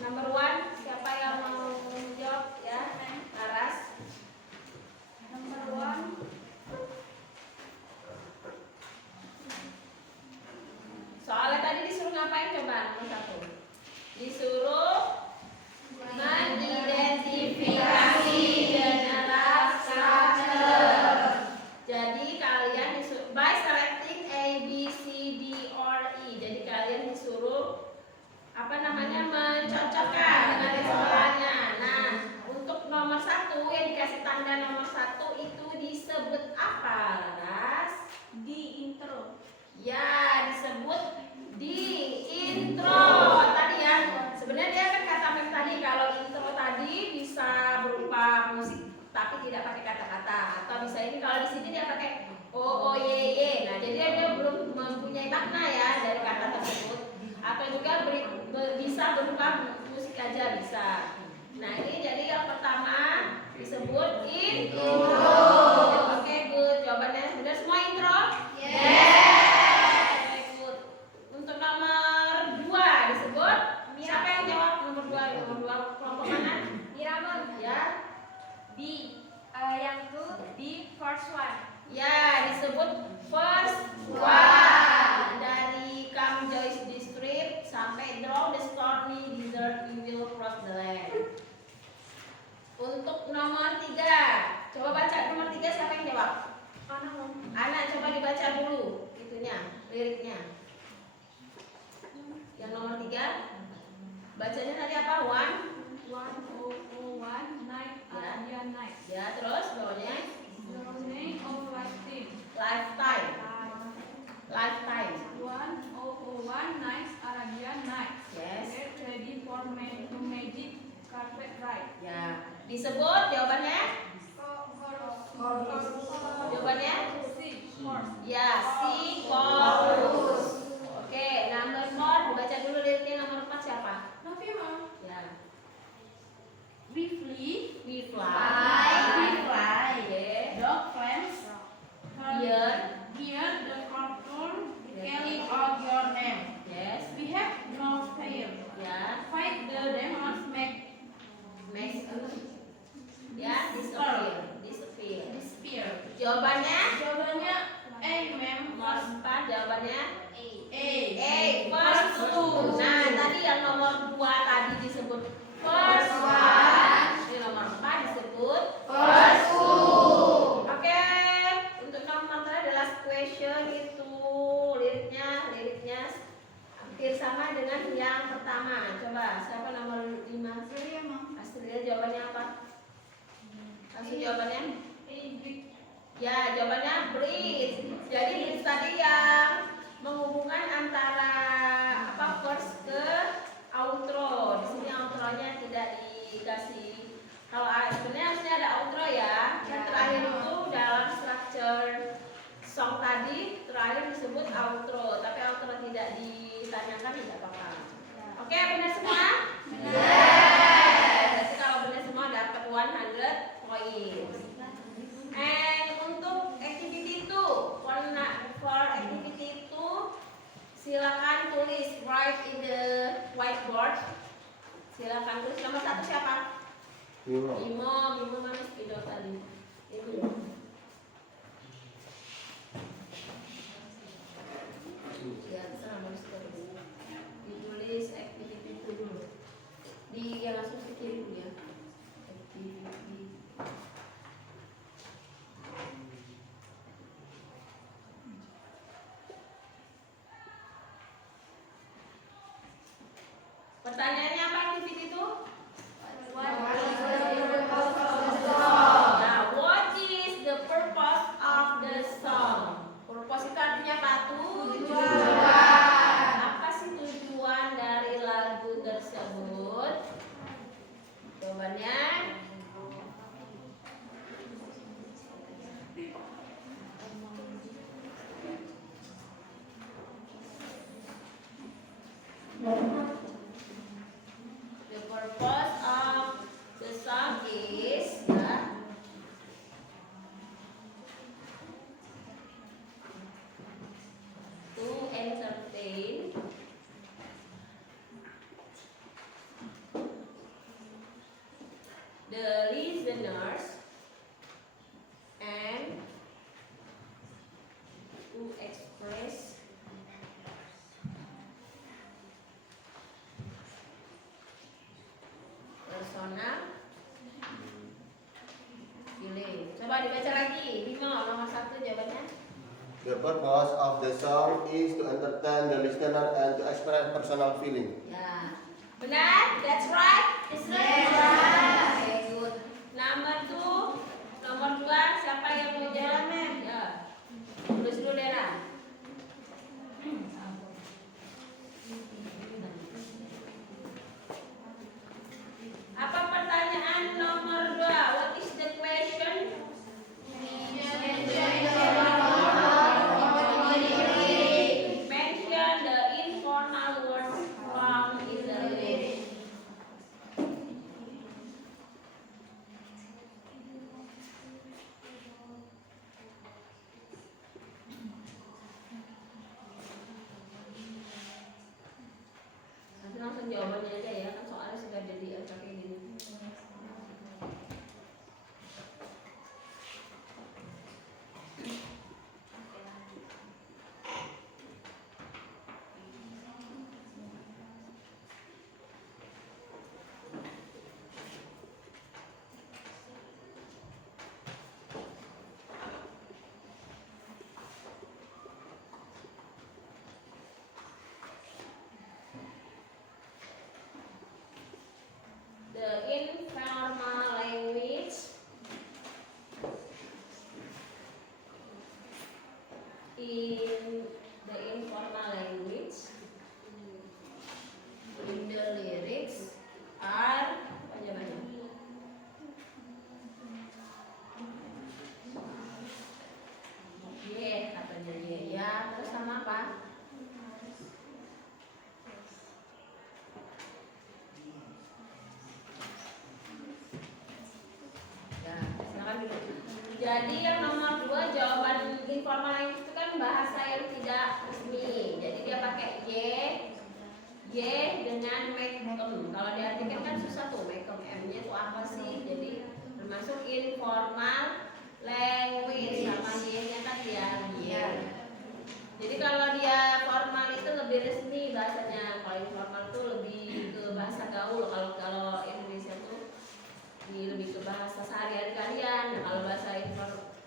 number 1, siapa yang mau jawab ya? Laras. Number 1. Soalnya tadi disuruh ngapain coba? Nomor 1. Disuruh mengidentifikasi general structure. Jadi kalian disuruh by selecting A, B, C, D, or E. Jadi kalian disuruh mencocokkan dengan restorannya. Nah, untuk nomor 1 yang dikasih tanda nomor 1 itu disebut apa, Ras? Di intro. Ya, disebut di intro tadi ya. Sebenarnya dia kan kata Mem tadi kalau intro tadi bisa berupa musik tapi tidak pakai kata-kata, atau bisa ini kalau di sini dia pakai o y y. Nah, jadi dia belum mempunyai makna ya dari kata tersebut. Atau juga bisa berupa musik aja bisa. Nah, ini jadi yang pertama disebut intro. Oke, good. Jawabannya benar semua intro? Oke, good. Untuk nomor 2 disebut siapa yang jawab nomor 2? Nomor 2 kelompok mana? Irama. Ya. B. Yang itu di first one. Ya, disebut first one. Dari Come Joyce District sampai Draw the Stormy Desert We Will Cross the Land. Untuk nomor 3, coba baca nomor 3 siapa yang jawab? Anak coba dibaca dulu itunya, liriknya. Yang nomor 3 bacanya tadi apa? 1001 night Arabian night. Ya, terus bawahnya Journey of lifetime. 1001 night Arabian night. Yes. Get ready for magic carpet ride. Ya, disebut jawabannya? Jawabannya? Ya, si chorus. Oke, number 4 dibaca dulu liriknya. Nomor 4 siapa? Ya. We flee. We fly. Oke. Dog friends. Here. Hear the cartoon Yeah. calling out your name. Yes. We have no fear. Ya. Fight the demons, make Ya, disappear. despair. Jawabannya? Jawabannya A, ma'am. Nomor 4 jawabannya? A. First two. Nah, tadi yang nomor 2 tadi disebut first one. Ini nomor 4 disebut first two. Oke, untuk nomor 3 adalah question itu liriknya hampir sama dengan yang pertama. Coba siapa nomor 5? Astria, jawabannya apa? Langsung jawabannya? Ya, jawabannya bridge. Jadi bridge tadi yang menghubungkan antara apa first ke outro. Di sini outronya tidak dikasih. Kalau sebenarnya harusnya ada outro ya. Yang terakhir itu dalam structure song tadi terakhir disebut outro, tapi outro tidak ditanyakan tidak apa-apa. Oke, benar semua? Berarti kalau benar semua dapat 100 poin. And untuk activity 2, for activity 2 silakan tulis write in the whiteboard. Silakan tulis nomor 1 siapa? Bimo mana spidol tadi? Itu. Ya, terserah mau ditulis. Ditulis activity 2 dulu. Di yang langsung ke kiri dulu ya. Activity. Pertanyaannya apa activity itu? Nah, what is the purpose of the song? Purpose itu artinya apa? Tujuan. Apa sih tujuan dari lagu tersebut? Jawabannya the purpose of the song is to entertain the listeners and to express personal feeling. Coba dibaca lagi. Bimo, nomor 1 jawabannya. The purpose of the song is to entertain the listener and to express personal feeling. Ya. Benar? That's right? Yes. Okay, good. Nomor 2, siapa yang mau jawab? Ya. Tulis dulu Dera. Apa pertanyaan nomor 2? What is the question? Mention the informal words found in the lyrics. langsung jawabannya aja ya, kan soalnya sudah jadi pakai gini. The informal language in the lyrics are banyak. Katanya ya, terus sama apa? Jadi yang nomor 2 jawaban informal language itu kan bahasa yang tidak resmi. Jadi dia pakai y dengan make em. Kalau diartikan kan susah tuh, make em-nya itu apa sih? Jadi termasuk informal language, sama y-nya kan dia y. Jadi kalau dia formal itu lebih resmi bahasanya. Kalau informal itu lebih ke bahasa gaul. Kalau Indonesia tuh lebih ke bahasa sehari-hari kalian. Nah, kalau bahasa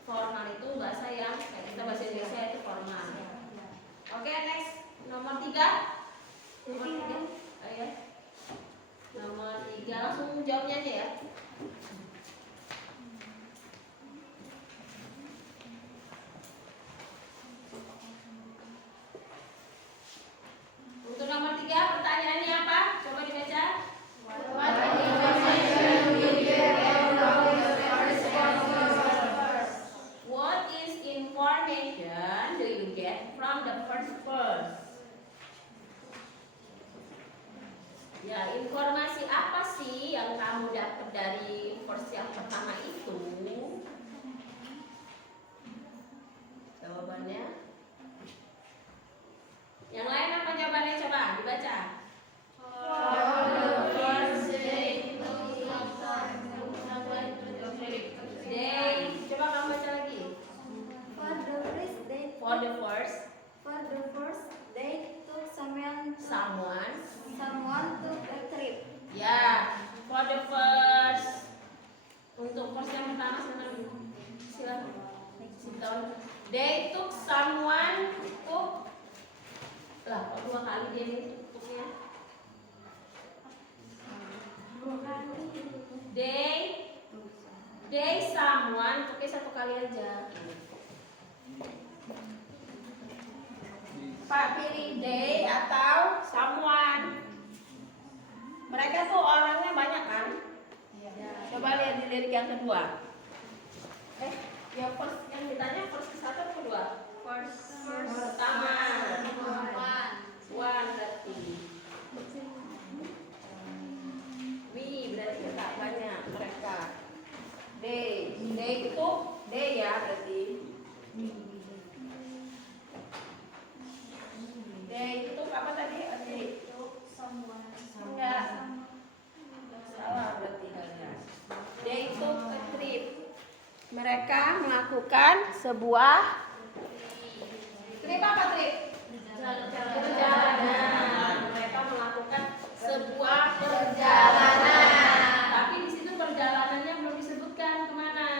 formal itu bahasa yang kayak kita bahasa Indonesia itu formal. Oke, next nomor 3. Nomor 3 langsung jawabnya aja ya. Untuk nomor 3 pertanyaannya apa? Coba dibaca. What is information do you get from the first verse? Ya, informasi apa sih yang kamu dapat dari verse yang pertama itu? Jawabannya. Yang lain apa jawabannya? Coba dibaca. Coba kamu baca lagi. For the first, they took someone took a trip. Ya, for the first. Untuk first yang pertama silakan. They took someone took. Lah, kok 2 kali dia nih tutupnya? They someone, oke 1 kali aja. Pak, pilih they atau someone. Mereka tuh orangnya banyak kan? Coba lihat di lirik yang kedua. Yang first, yang ditanya first ke 1 atau kedua? First pertama. One berarti. We berarti tak banyak mereka. They itu they ya berarti. They itu apa tadi? Enggak. Salah berarti kalian. They took a trip. Mereka melakukan sebuah trip apa trip? Perjalanan. Mereka melakukan sebuah perjalanan. Tapi di situ perjalanannya belum disebutkan kemana.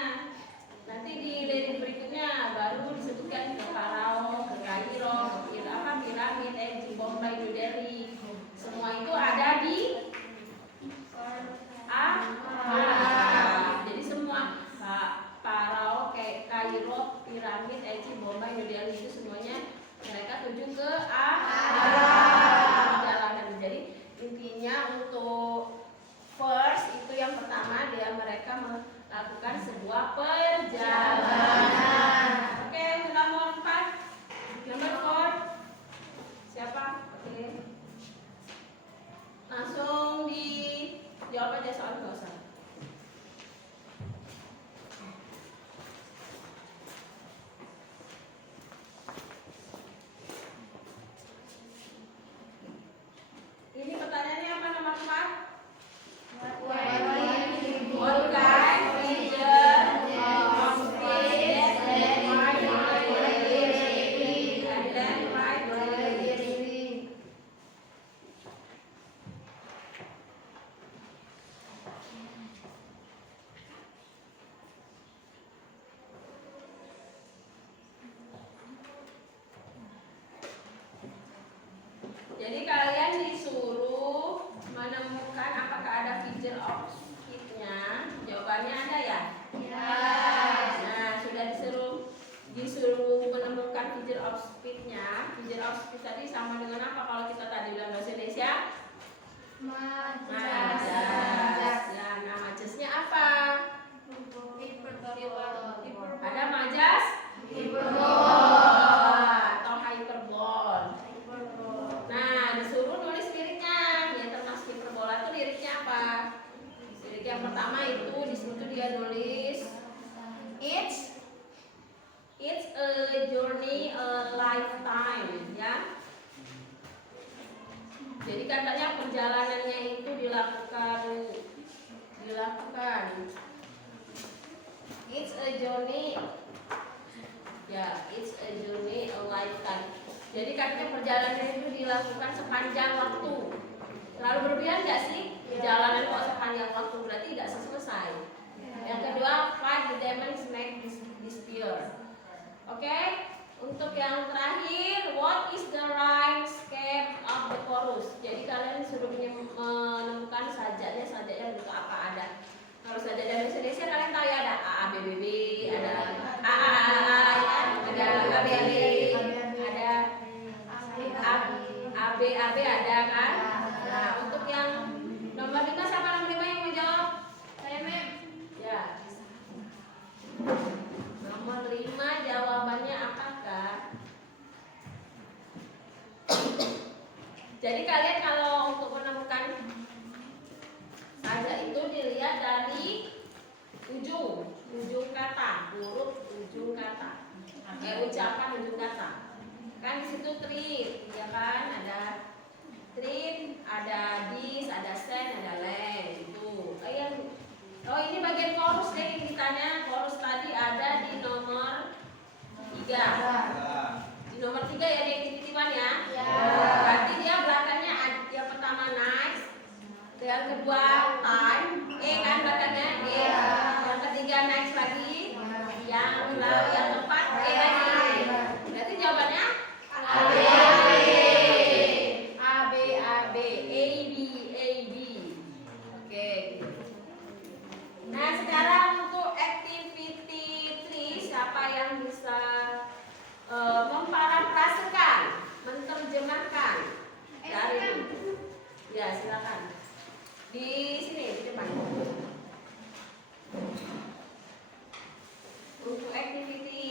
Nanti di lirik berikutnya baru disebutkan ke Parau, ke Kairo, ke piramid, Egypt, Bombay, New Delhi. Semua itu ada di jadi semua Parau, Kairo, piramid, Egypt, Bombay, New Delhi itu semuanya Majas. Ya, nah majasnya apa? Ada majas atau hyperbol. Nah, disuruh nulis liriknya. Yang termasuk hiperbola itu liriknya apa? Lirik yang pertama itu di situ dia nulis it's a journey a lifetime, ya. Jadi katanya perjalanannya itu dilakukan. It's a journey. Ya, it's a journey a lifetime. Jadi katanya perjalanan itu dilakukan sepanjang waktu. Terlalu berlebihan nggak sih? Perjalanan kok sepanjang waktu, berarti tidak selesai. Yang kedua, fight the demons make disappear. Oke? Untuk yang terakhir, what is the rhyme scheme of the chorus? Jadi kalian suruh menemukan sajaknya bentuk apa ada. Kalau sajak dari bahasa Indonesia kalian tahu ya, ada A A B B B, ada A A A, ada A B B, ada A B A B ada kan? Nah, untuk yang nomor 5 siapa nomor 5 yang mau jawab? Saya, Mem. Ya. Nomor 5 jawabannya apakah? Jadi kalian kalau untuk menemukan saja itu dilihat dari ujung kata, huruf ujung kata, ucapan ujung kata. Kan di situ treat, ya kan? Ada treat, ada this, ada send, ada land itu. Oh ini bagian chorus deh yang ditanya. Chorus tadi ada di nomor 3. Di nomor 3 ya ada yang titipan ya. Berarti dia belakangnya yang pertama nice, yang kedua time, kan belakangnya yang ketiga nice lagi, yang keempat lagi. Berarti jawabannya A B A B A B. Oke. Nah sekarang untuk activity 3 siapa yang bisa memparafrasekan, menerjemahkan dari ya silakan di sini di depan. Untuk activity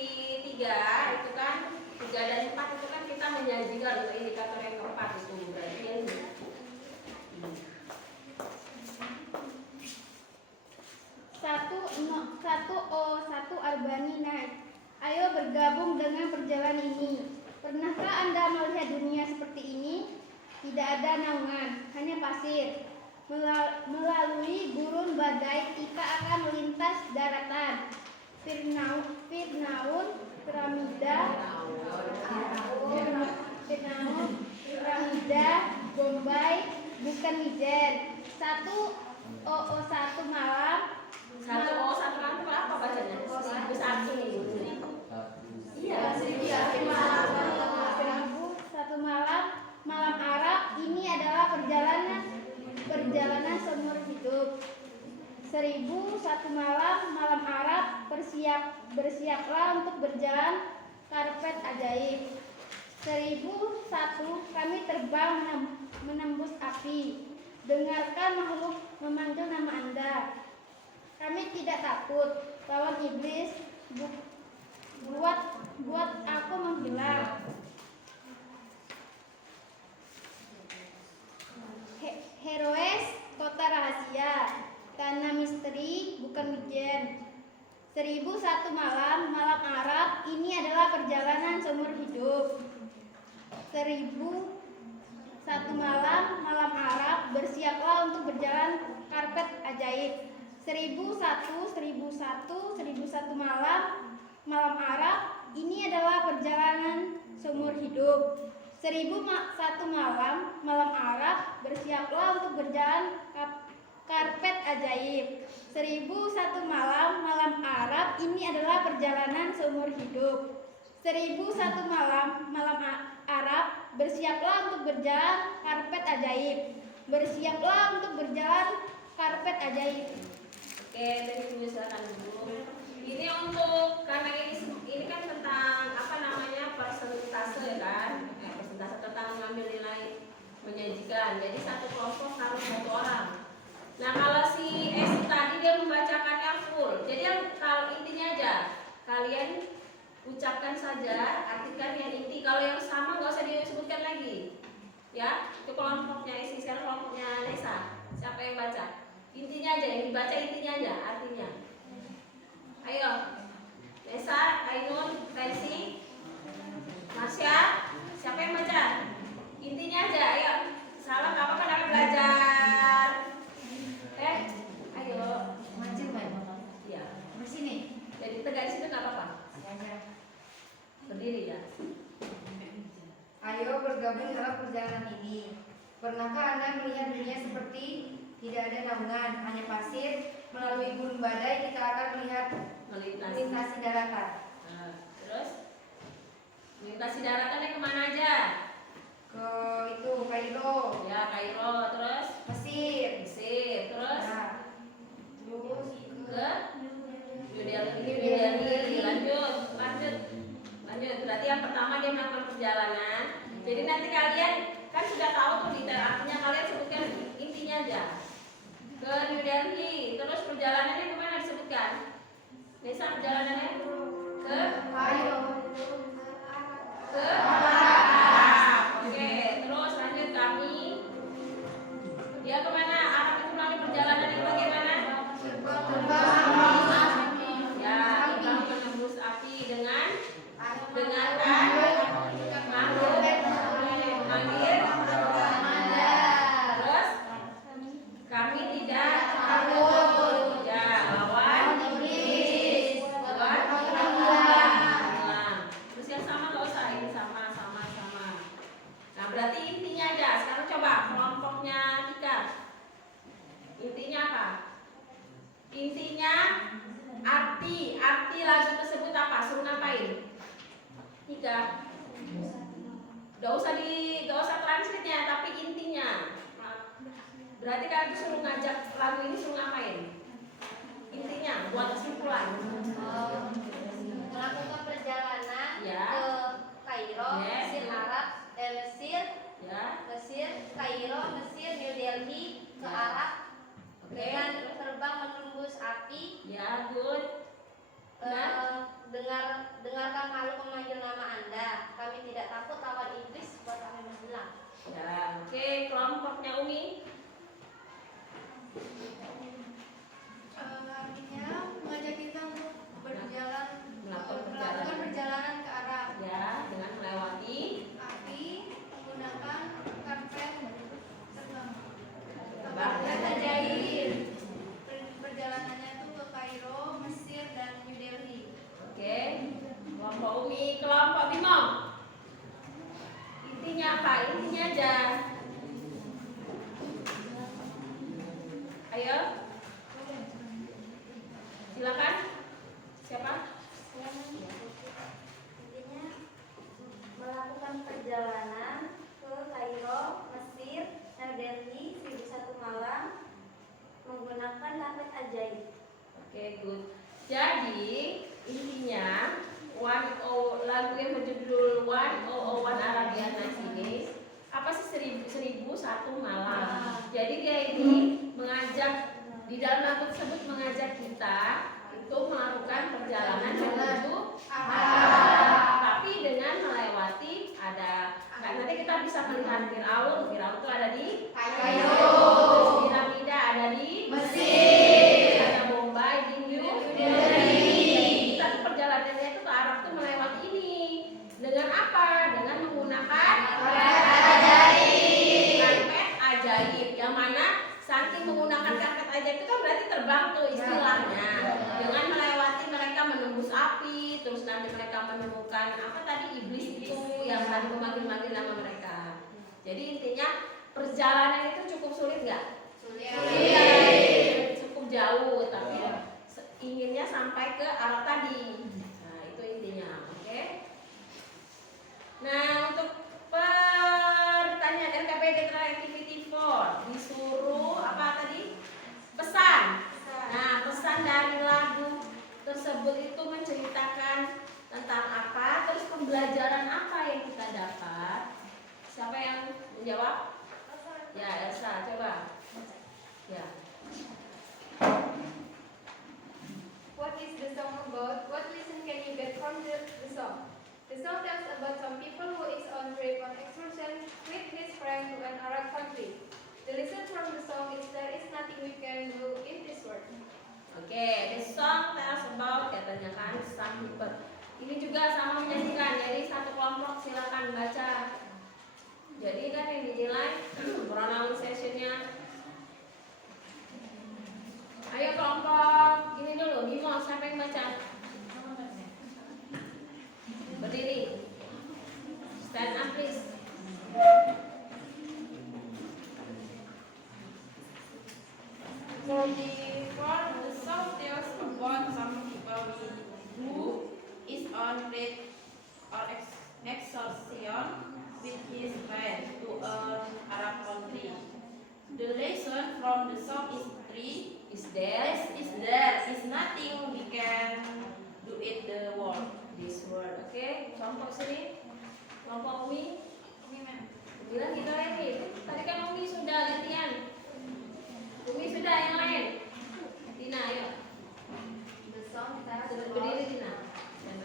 3 itu kan 3 dan 4 itu kan kita menjanjikan untuk indikator yang keempat itu berarti yang ini. Satu Arbani Night. Ayo bergabung dengan perjalanan ini. Pernahkah Anda melihat dunia seperti ini? Tidak ada naungan, hanya pasir. Melalui gurun badai kita akan melintas daratan. Firnaun, piramida, Bombay, bukan Niger. Satu malam. Apa bacanya? 1001. Iya, 1001 malam Arab. Ini adalah perjalanan seumur hidup. 1001 malam Arab. Bersiaplah untuk berjalan karpet ajaib. 1001 kami terbang menembus api. Dengarkan makhluk memanggil nama Anda. Kami tidak takut lawan iblis. Buat aku menghilang. Heroes, kota rahasia. Tanah misteri, bukan wijen. 1001 malam Arab. Ini adalah perjalanan seumur hidup. 1001 malam Arab. Bersiaplah untuk berjalan karpet ajaib. 1001 malam Arab. Ini adalah perjalanan seumur hidup. 1001 malam Arab. Bersiaplah untuk berjalan karpet ajaib. 1001 malam Arab. Ini adalah perjalanan seumur hidup. 1001 malam Arab. Bersiaplah untuk berjalan karpet ajaib. Bersiaplah untuk berjalan karpet ajaib. Oke, tadi punya silakan dulu. Ini untuk karena ini kan tentang apa namanya persentase kan? Persentase tentang mengambil nilai menyajikan. Jadi satu kelompok harus 1 orang. Nah kalau si Esi tadi dia membacakannya full. Jadi yang kalau intinya aja kalian ucapkan saja, artikan yang inti. Kalau yang sama nggak usah disebutkan lagi. Ya, itu kelompoknya Esi, sekarang kelompoknya Nesa. Siapa yang baca? Intinya aja, yang dibaca intinya aja, artinya. Ayo, Nesa, Ainun, Tensi, Masya, siapa yang baca? Intinya aja, ayo. Salah nggak apa-apa, namanya belajar. Ayo. Maju, Mbak. Iya. Bersini. Jadi tegak di situ nggak apa-apa. Berdiri ya. Ayo bergabung dalam perjalanan ini. Pernahkah Anda melihat dunia seperti tidak ada naungan, hanya pasir? Melalui gurun badai kita akan melihat melintasi daratan. Nah, terus melintasi daratannya kemana aja? Ke itu Kairo, Ya Kairo, terus Mesir. Mesir, terus Nah, terus ke New Delhi. Lanjut. Berarti yang pertama dia melakukan perjalanan. Jadi nanti kalian kan sudah tahu tuh detail artinya, kalian sebutkan intinya aja. Ke New Delhi, terus perjalanannya kemana disebutkan? Nesa, perjalanannya ke Kairo. Arab. Oke, terus lanjut kami. Dia kemana? Arab itu melalui perjalanan yang bagaimana? Ya, terbang menembus api dengan manggil. Terus kami tidak takut. Ya, lawan iblis. Terus yang sama nggak usah, ini sama. Nah, berarti intinya aja. Sekarang coba kelompoknya Tika. Intinya apa? Intinya arti lagu tersebut apa? Suruh ngapain? Tika. Gak usah translate-nya, tapi intinya. Berarti kalian suruh ngajak lagu ini suruh ngapain? Intinya buat kesimpulan. Melakukan perjalanan Ya. ke Kairo, Yes. Mesir, Mesir, Ya. Mesir, Kairo, Mesir, New Delhi, ke Arab Oke. dengan terbang menembus api. Ya, good. Dengarkan makhluk memanggil nama Anda. Kami tidak takut lawan iblis buat kami menghilang. Ya, oke, kelompoknya Umi. Artinya mengajak kita untuk Melakukan perjalanan ke Arab. Ya, dengan melewati Api menggunakan karpet terbang. Karpet ajaib. Perjalanannya itu ke Kairo, Mesir, dan New Delhi. Oke, kelompok Umi, kelompok Bimo. Intinya apa? Intinya aja. Ayo, silakan. Siapa? Intinya melakukan perjalanan ke Kairo, Mesir, New Delhi, 1001 malam menggunakan karpet ajaib. Oke, good. Jadi intinya lagu yang berjudul 101 Arabian Nights ini apa sih 1001 malam. Jadi dia ini mengajak, di dalam lagu tersebut mengajak kita itu melakukan perjalanan menuju Arab, tapi dengan melewati nanti kita bisa melihat Firaun itu ada di Kairo. piramida ada di Mesir. ada Bombay di New Delhi. Tapi perjalanannya itu ke Arab tuh melewati ini dengan apa? Dengan menggunakan karpet ajaib. Yang mana saking menggunakan karpet ajaib itu kan berarti terbang tuh istilahnya. Dengan melewati mereka menembus api, terus nanti mereka menemukan apa tadi iblis itu yang tadi memanggil-manggil nama mereka. Jadi intinya perjalanan itu cukup sulit nggak? Cukup jauh, tapi inginnya sampai ke Arab tadi. Nah itu intinya, oke? Nah untuk pertanyaan LKPD Activity 4 disuruh apa tadi? Pesan. Nah pesan dari lagu tersebut itu menceritakan tentang apa? Terus pembelajaran apa yang kita dapat? Siapa yang menjawab? Ya. What is the song about? What lesson can you get from the song? The song tells about some people who is on trip on excursion with his friend to an Arab country. The lesson from the song is there is nothing we can do in this world. Oke, the song tells about, katanya kan, some people. Ini juga sama menyanyikan, jadi satu kelompok silakan baca. Jadi kan yang dinilai pronunciation-nya. Ayo kelompok ini dulu, Bimo, siapa yang baca? Berdiri. Stand up please. The song tells about some people who is on trip or excursion with his friend to an Arab country. The lesson from the song is three. Is there? There is nothing we can do in the world. This word. Oke, kelompok sini. Kelompok Umi. Bilang kita lagi. Tadi kan Umi sudah gantian. Umi sudah yang lain. Tina, ayo. The song tells Sudah about berdiri Tina. Dan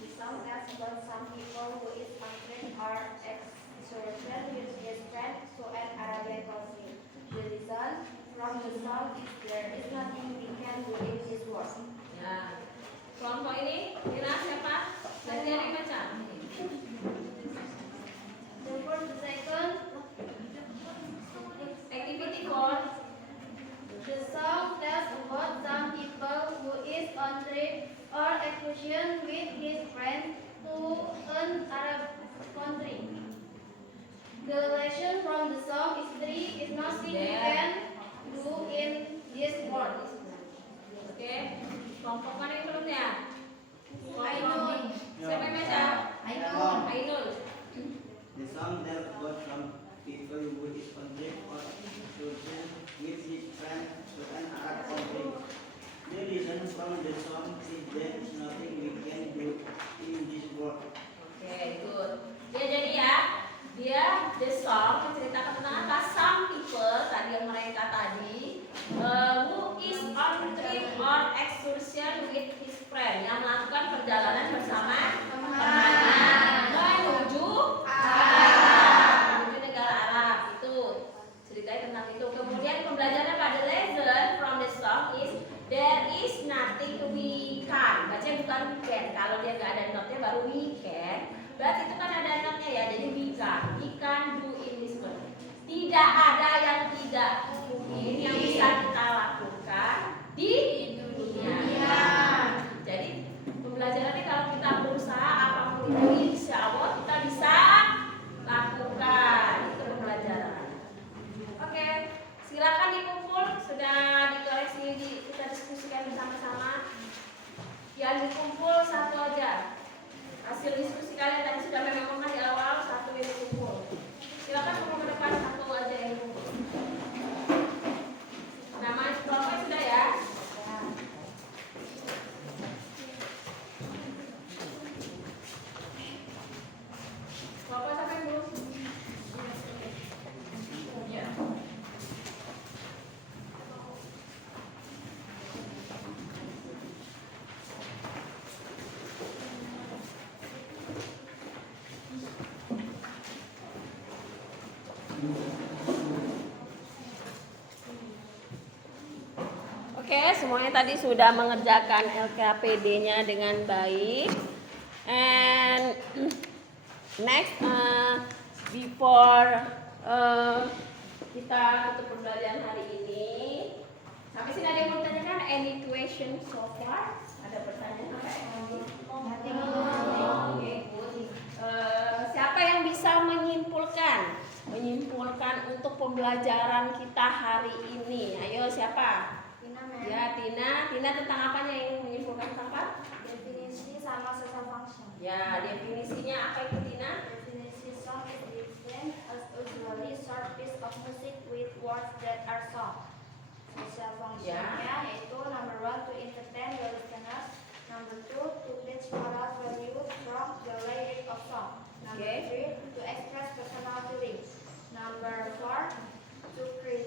The song tells about some people who is on trip or excursion with his friend to an Arabian country. The lesson from the song is there is nothing we can do in this world. ya. Kelompok ini, Tina siapa? Gantian yang baca. Then for the second, Activity 4. the song tells about some people who is on trip or excursion with his friend to an Arab country. The lesson from the song is three is nothing we can do in this world. Oke. Kelompok mana yang belum ya? Ainun. Siapa yang baca? Ainul. The song tells about some people who is on trip or excursion with his friend to an Arab country. The lesson from the song is there is nothing we can do in this world. Oke, good. Ya jadi ya, dia the song menceritakan tentang apa? Some people tadi yang mereka tadi who is on trip or excursion with his friend, yang melakukan perjalanan bersama temannya menuju negara Arab. Itu ceritanya tentang itu. Kemudian pembelajaran pada lesson from the song is there is nothing we can. Baca bukan we can. Kalau dia nggak ada notnya baru we can. Berarti itu kan ada notnya ya. Jadi we can do in this world. Tidak ada yang tidak mungkin yang bisa kita lakukan di dunia. Jadi pembelajarannya kalau kita berusaha apapun itu, insya Allah kita bisa lakukan. Itu pembelajaran. Oke, silakan dikumpul. Sudah dikoreksi, kita diskusikan bersama-sama. Yang dikumpul satu aja. Hasil diskusi kalian tadi sudah memang di awal, satu yang dikumpul. Silakan kumpul ke depan, satu aja yang dikumpul. Nama kelompok sudah ya? Kelompok siapa yang belum? Ya. Oke, semuanya tadi sudah mengerjakan LKPD-nya dengan baik. And next, before kita tutup pembelajaran hari ini, sampai sini ada yang mau tanyakan? Any question so far? Ada pertanyaan apa? Oke, good. Siapa yang bisa menyimpulkan untuk pembelajaran kita hari ini? Ayo siapa? Ya, Tina tentang apanya yang menyimpulkan tentang apa? Definisi sama social function. Ya, definisinya apa itu Tina? Definisi song is written as usually short piece of music with words that are sung. Social functionnya yaitu number 1 to entertain the listeners, number 2 to teach moral values from the lyric of song, number 3 to express personal feelings, number 4 to create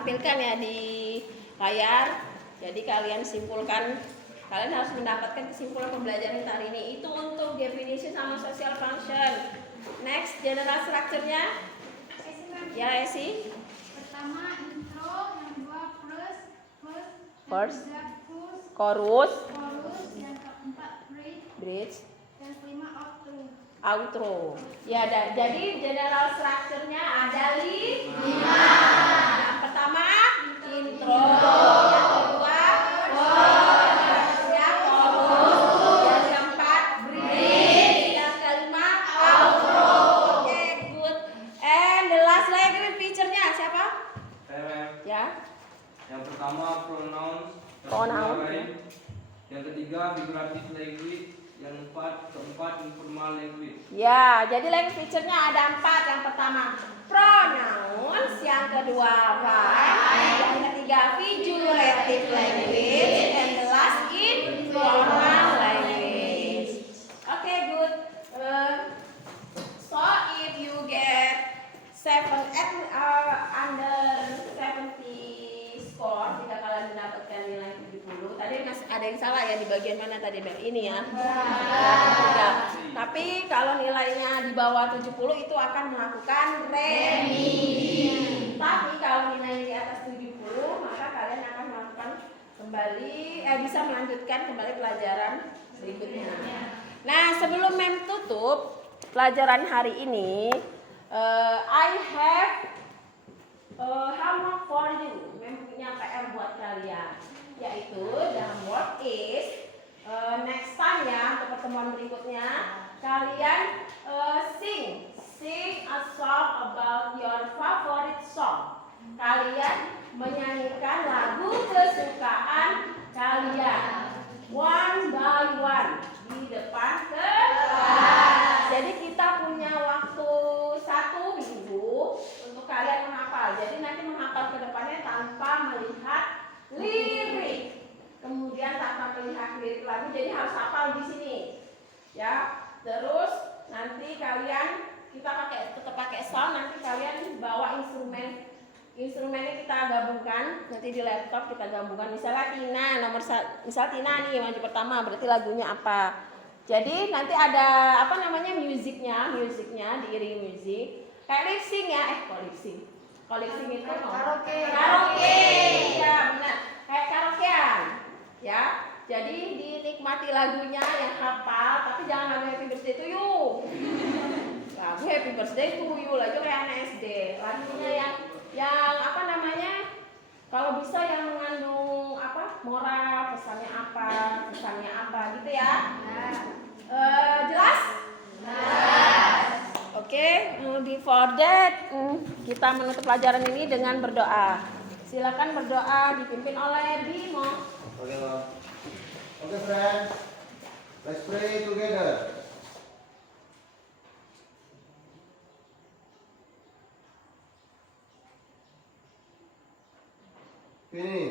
tampilkan ya di layar. Jadi kalian simpulkan, kalian harus mendapatkan kesimpulan pembelajaran hari ini. Itu untuk definition sama social function. Next, general structure-nya. Ya, Esi. Pertama intro, yang kedua First, yang ketiga chorus, yang keempat bridge, yang kelima outro. outro. Ya, jadi general structure-nya ada 5. Yang pertama intro, yang kedua chorus, yang keempat bridge, yang kelima outro. Oke, good. And the last language feature-nya siapa? Saya, Ya. yang pertama pronouns, yang Pronoun. kedua rhyme, yang ketiga figurative language, yang keempat informal language. Ya, jadi language feature-nya ada 4. Yang pertama pronouns, yang kedua rhyme, yang ketiga figurative language, and the last informal language. Okay, good. So if you get 7 under 70 score, jika kalian mendapatkan nilai 70. Tadi masih ada yang salah ya di bagian mana tadi, Bel? Ini ya. Enggak. Tapi kalau nilainya di bawah 70 itu akan melakukan remedi. Tapi kalau nilainya di atas 70, maka kalian akan melakukan kembali bisa melanjutkan kembali pelajaran berikutnya. Nah, sebelum Mem tutup pelajaran hari ini, I have homework for you. Mem punya PR buat kalian, yaitu the homework is next time ya, untuk pertemuan berikutnya kalian sing a song about your favorite song. Kalian menyanyikan lagu kesukaan kalian one by one di depan kelas. Jadi kita punya waktu 1 minggu untuk kalian menghafal. Jadi nanti menghafal ke depannya tanpa melihat lirik. Kemudian tanpa melihat lirik lagu, jadi harus hafal di sini. Ya. Terus nanti kalian tetap pakai sound, nanti kalian bawa instrumennya kita gabungkan nanti di laptop, kita gabungkan. Misalnya Tina misal Tina nih maju pertama, berarti lagunya apa. Jadi nanti ada musiknya diiringi musik kayak lip sync ya, kok lip sync itu karaoke ya, benar, kayak karaokean ya. Jadi dinikmati lagunya yang hafal, tapi jangan lagu Happy Birthday to You. Lagu Happy Birthday to You lah, itu kayak anak SD. Lagunya yang kalau bisa yang mengandung moral, pesannya apa gitu ya. Jelas? Oke, before that kita menutup pelajaran ini dengan berdoa. Silakan berdoa dipimpin oleh Bimo. Oke, Bang. Oke, friends. Let's pray together. Finish.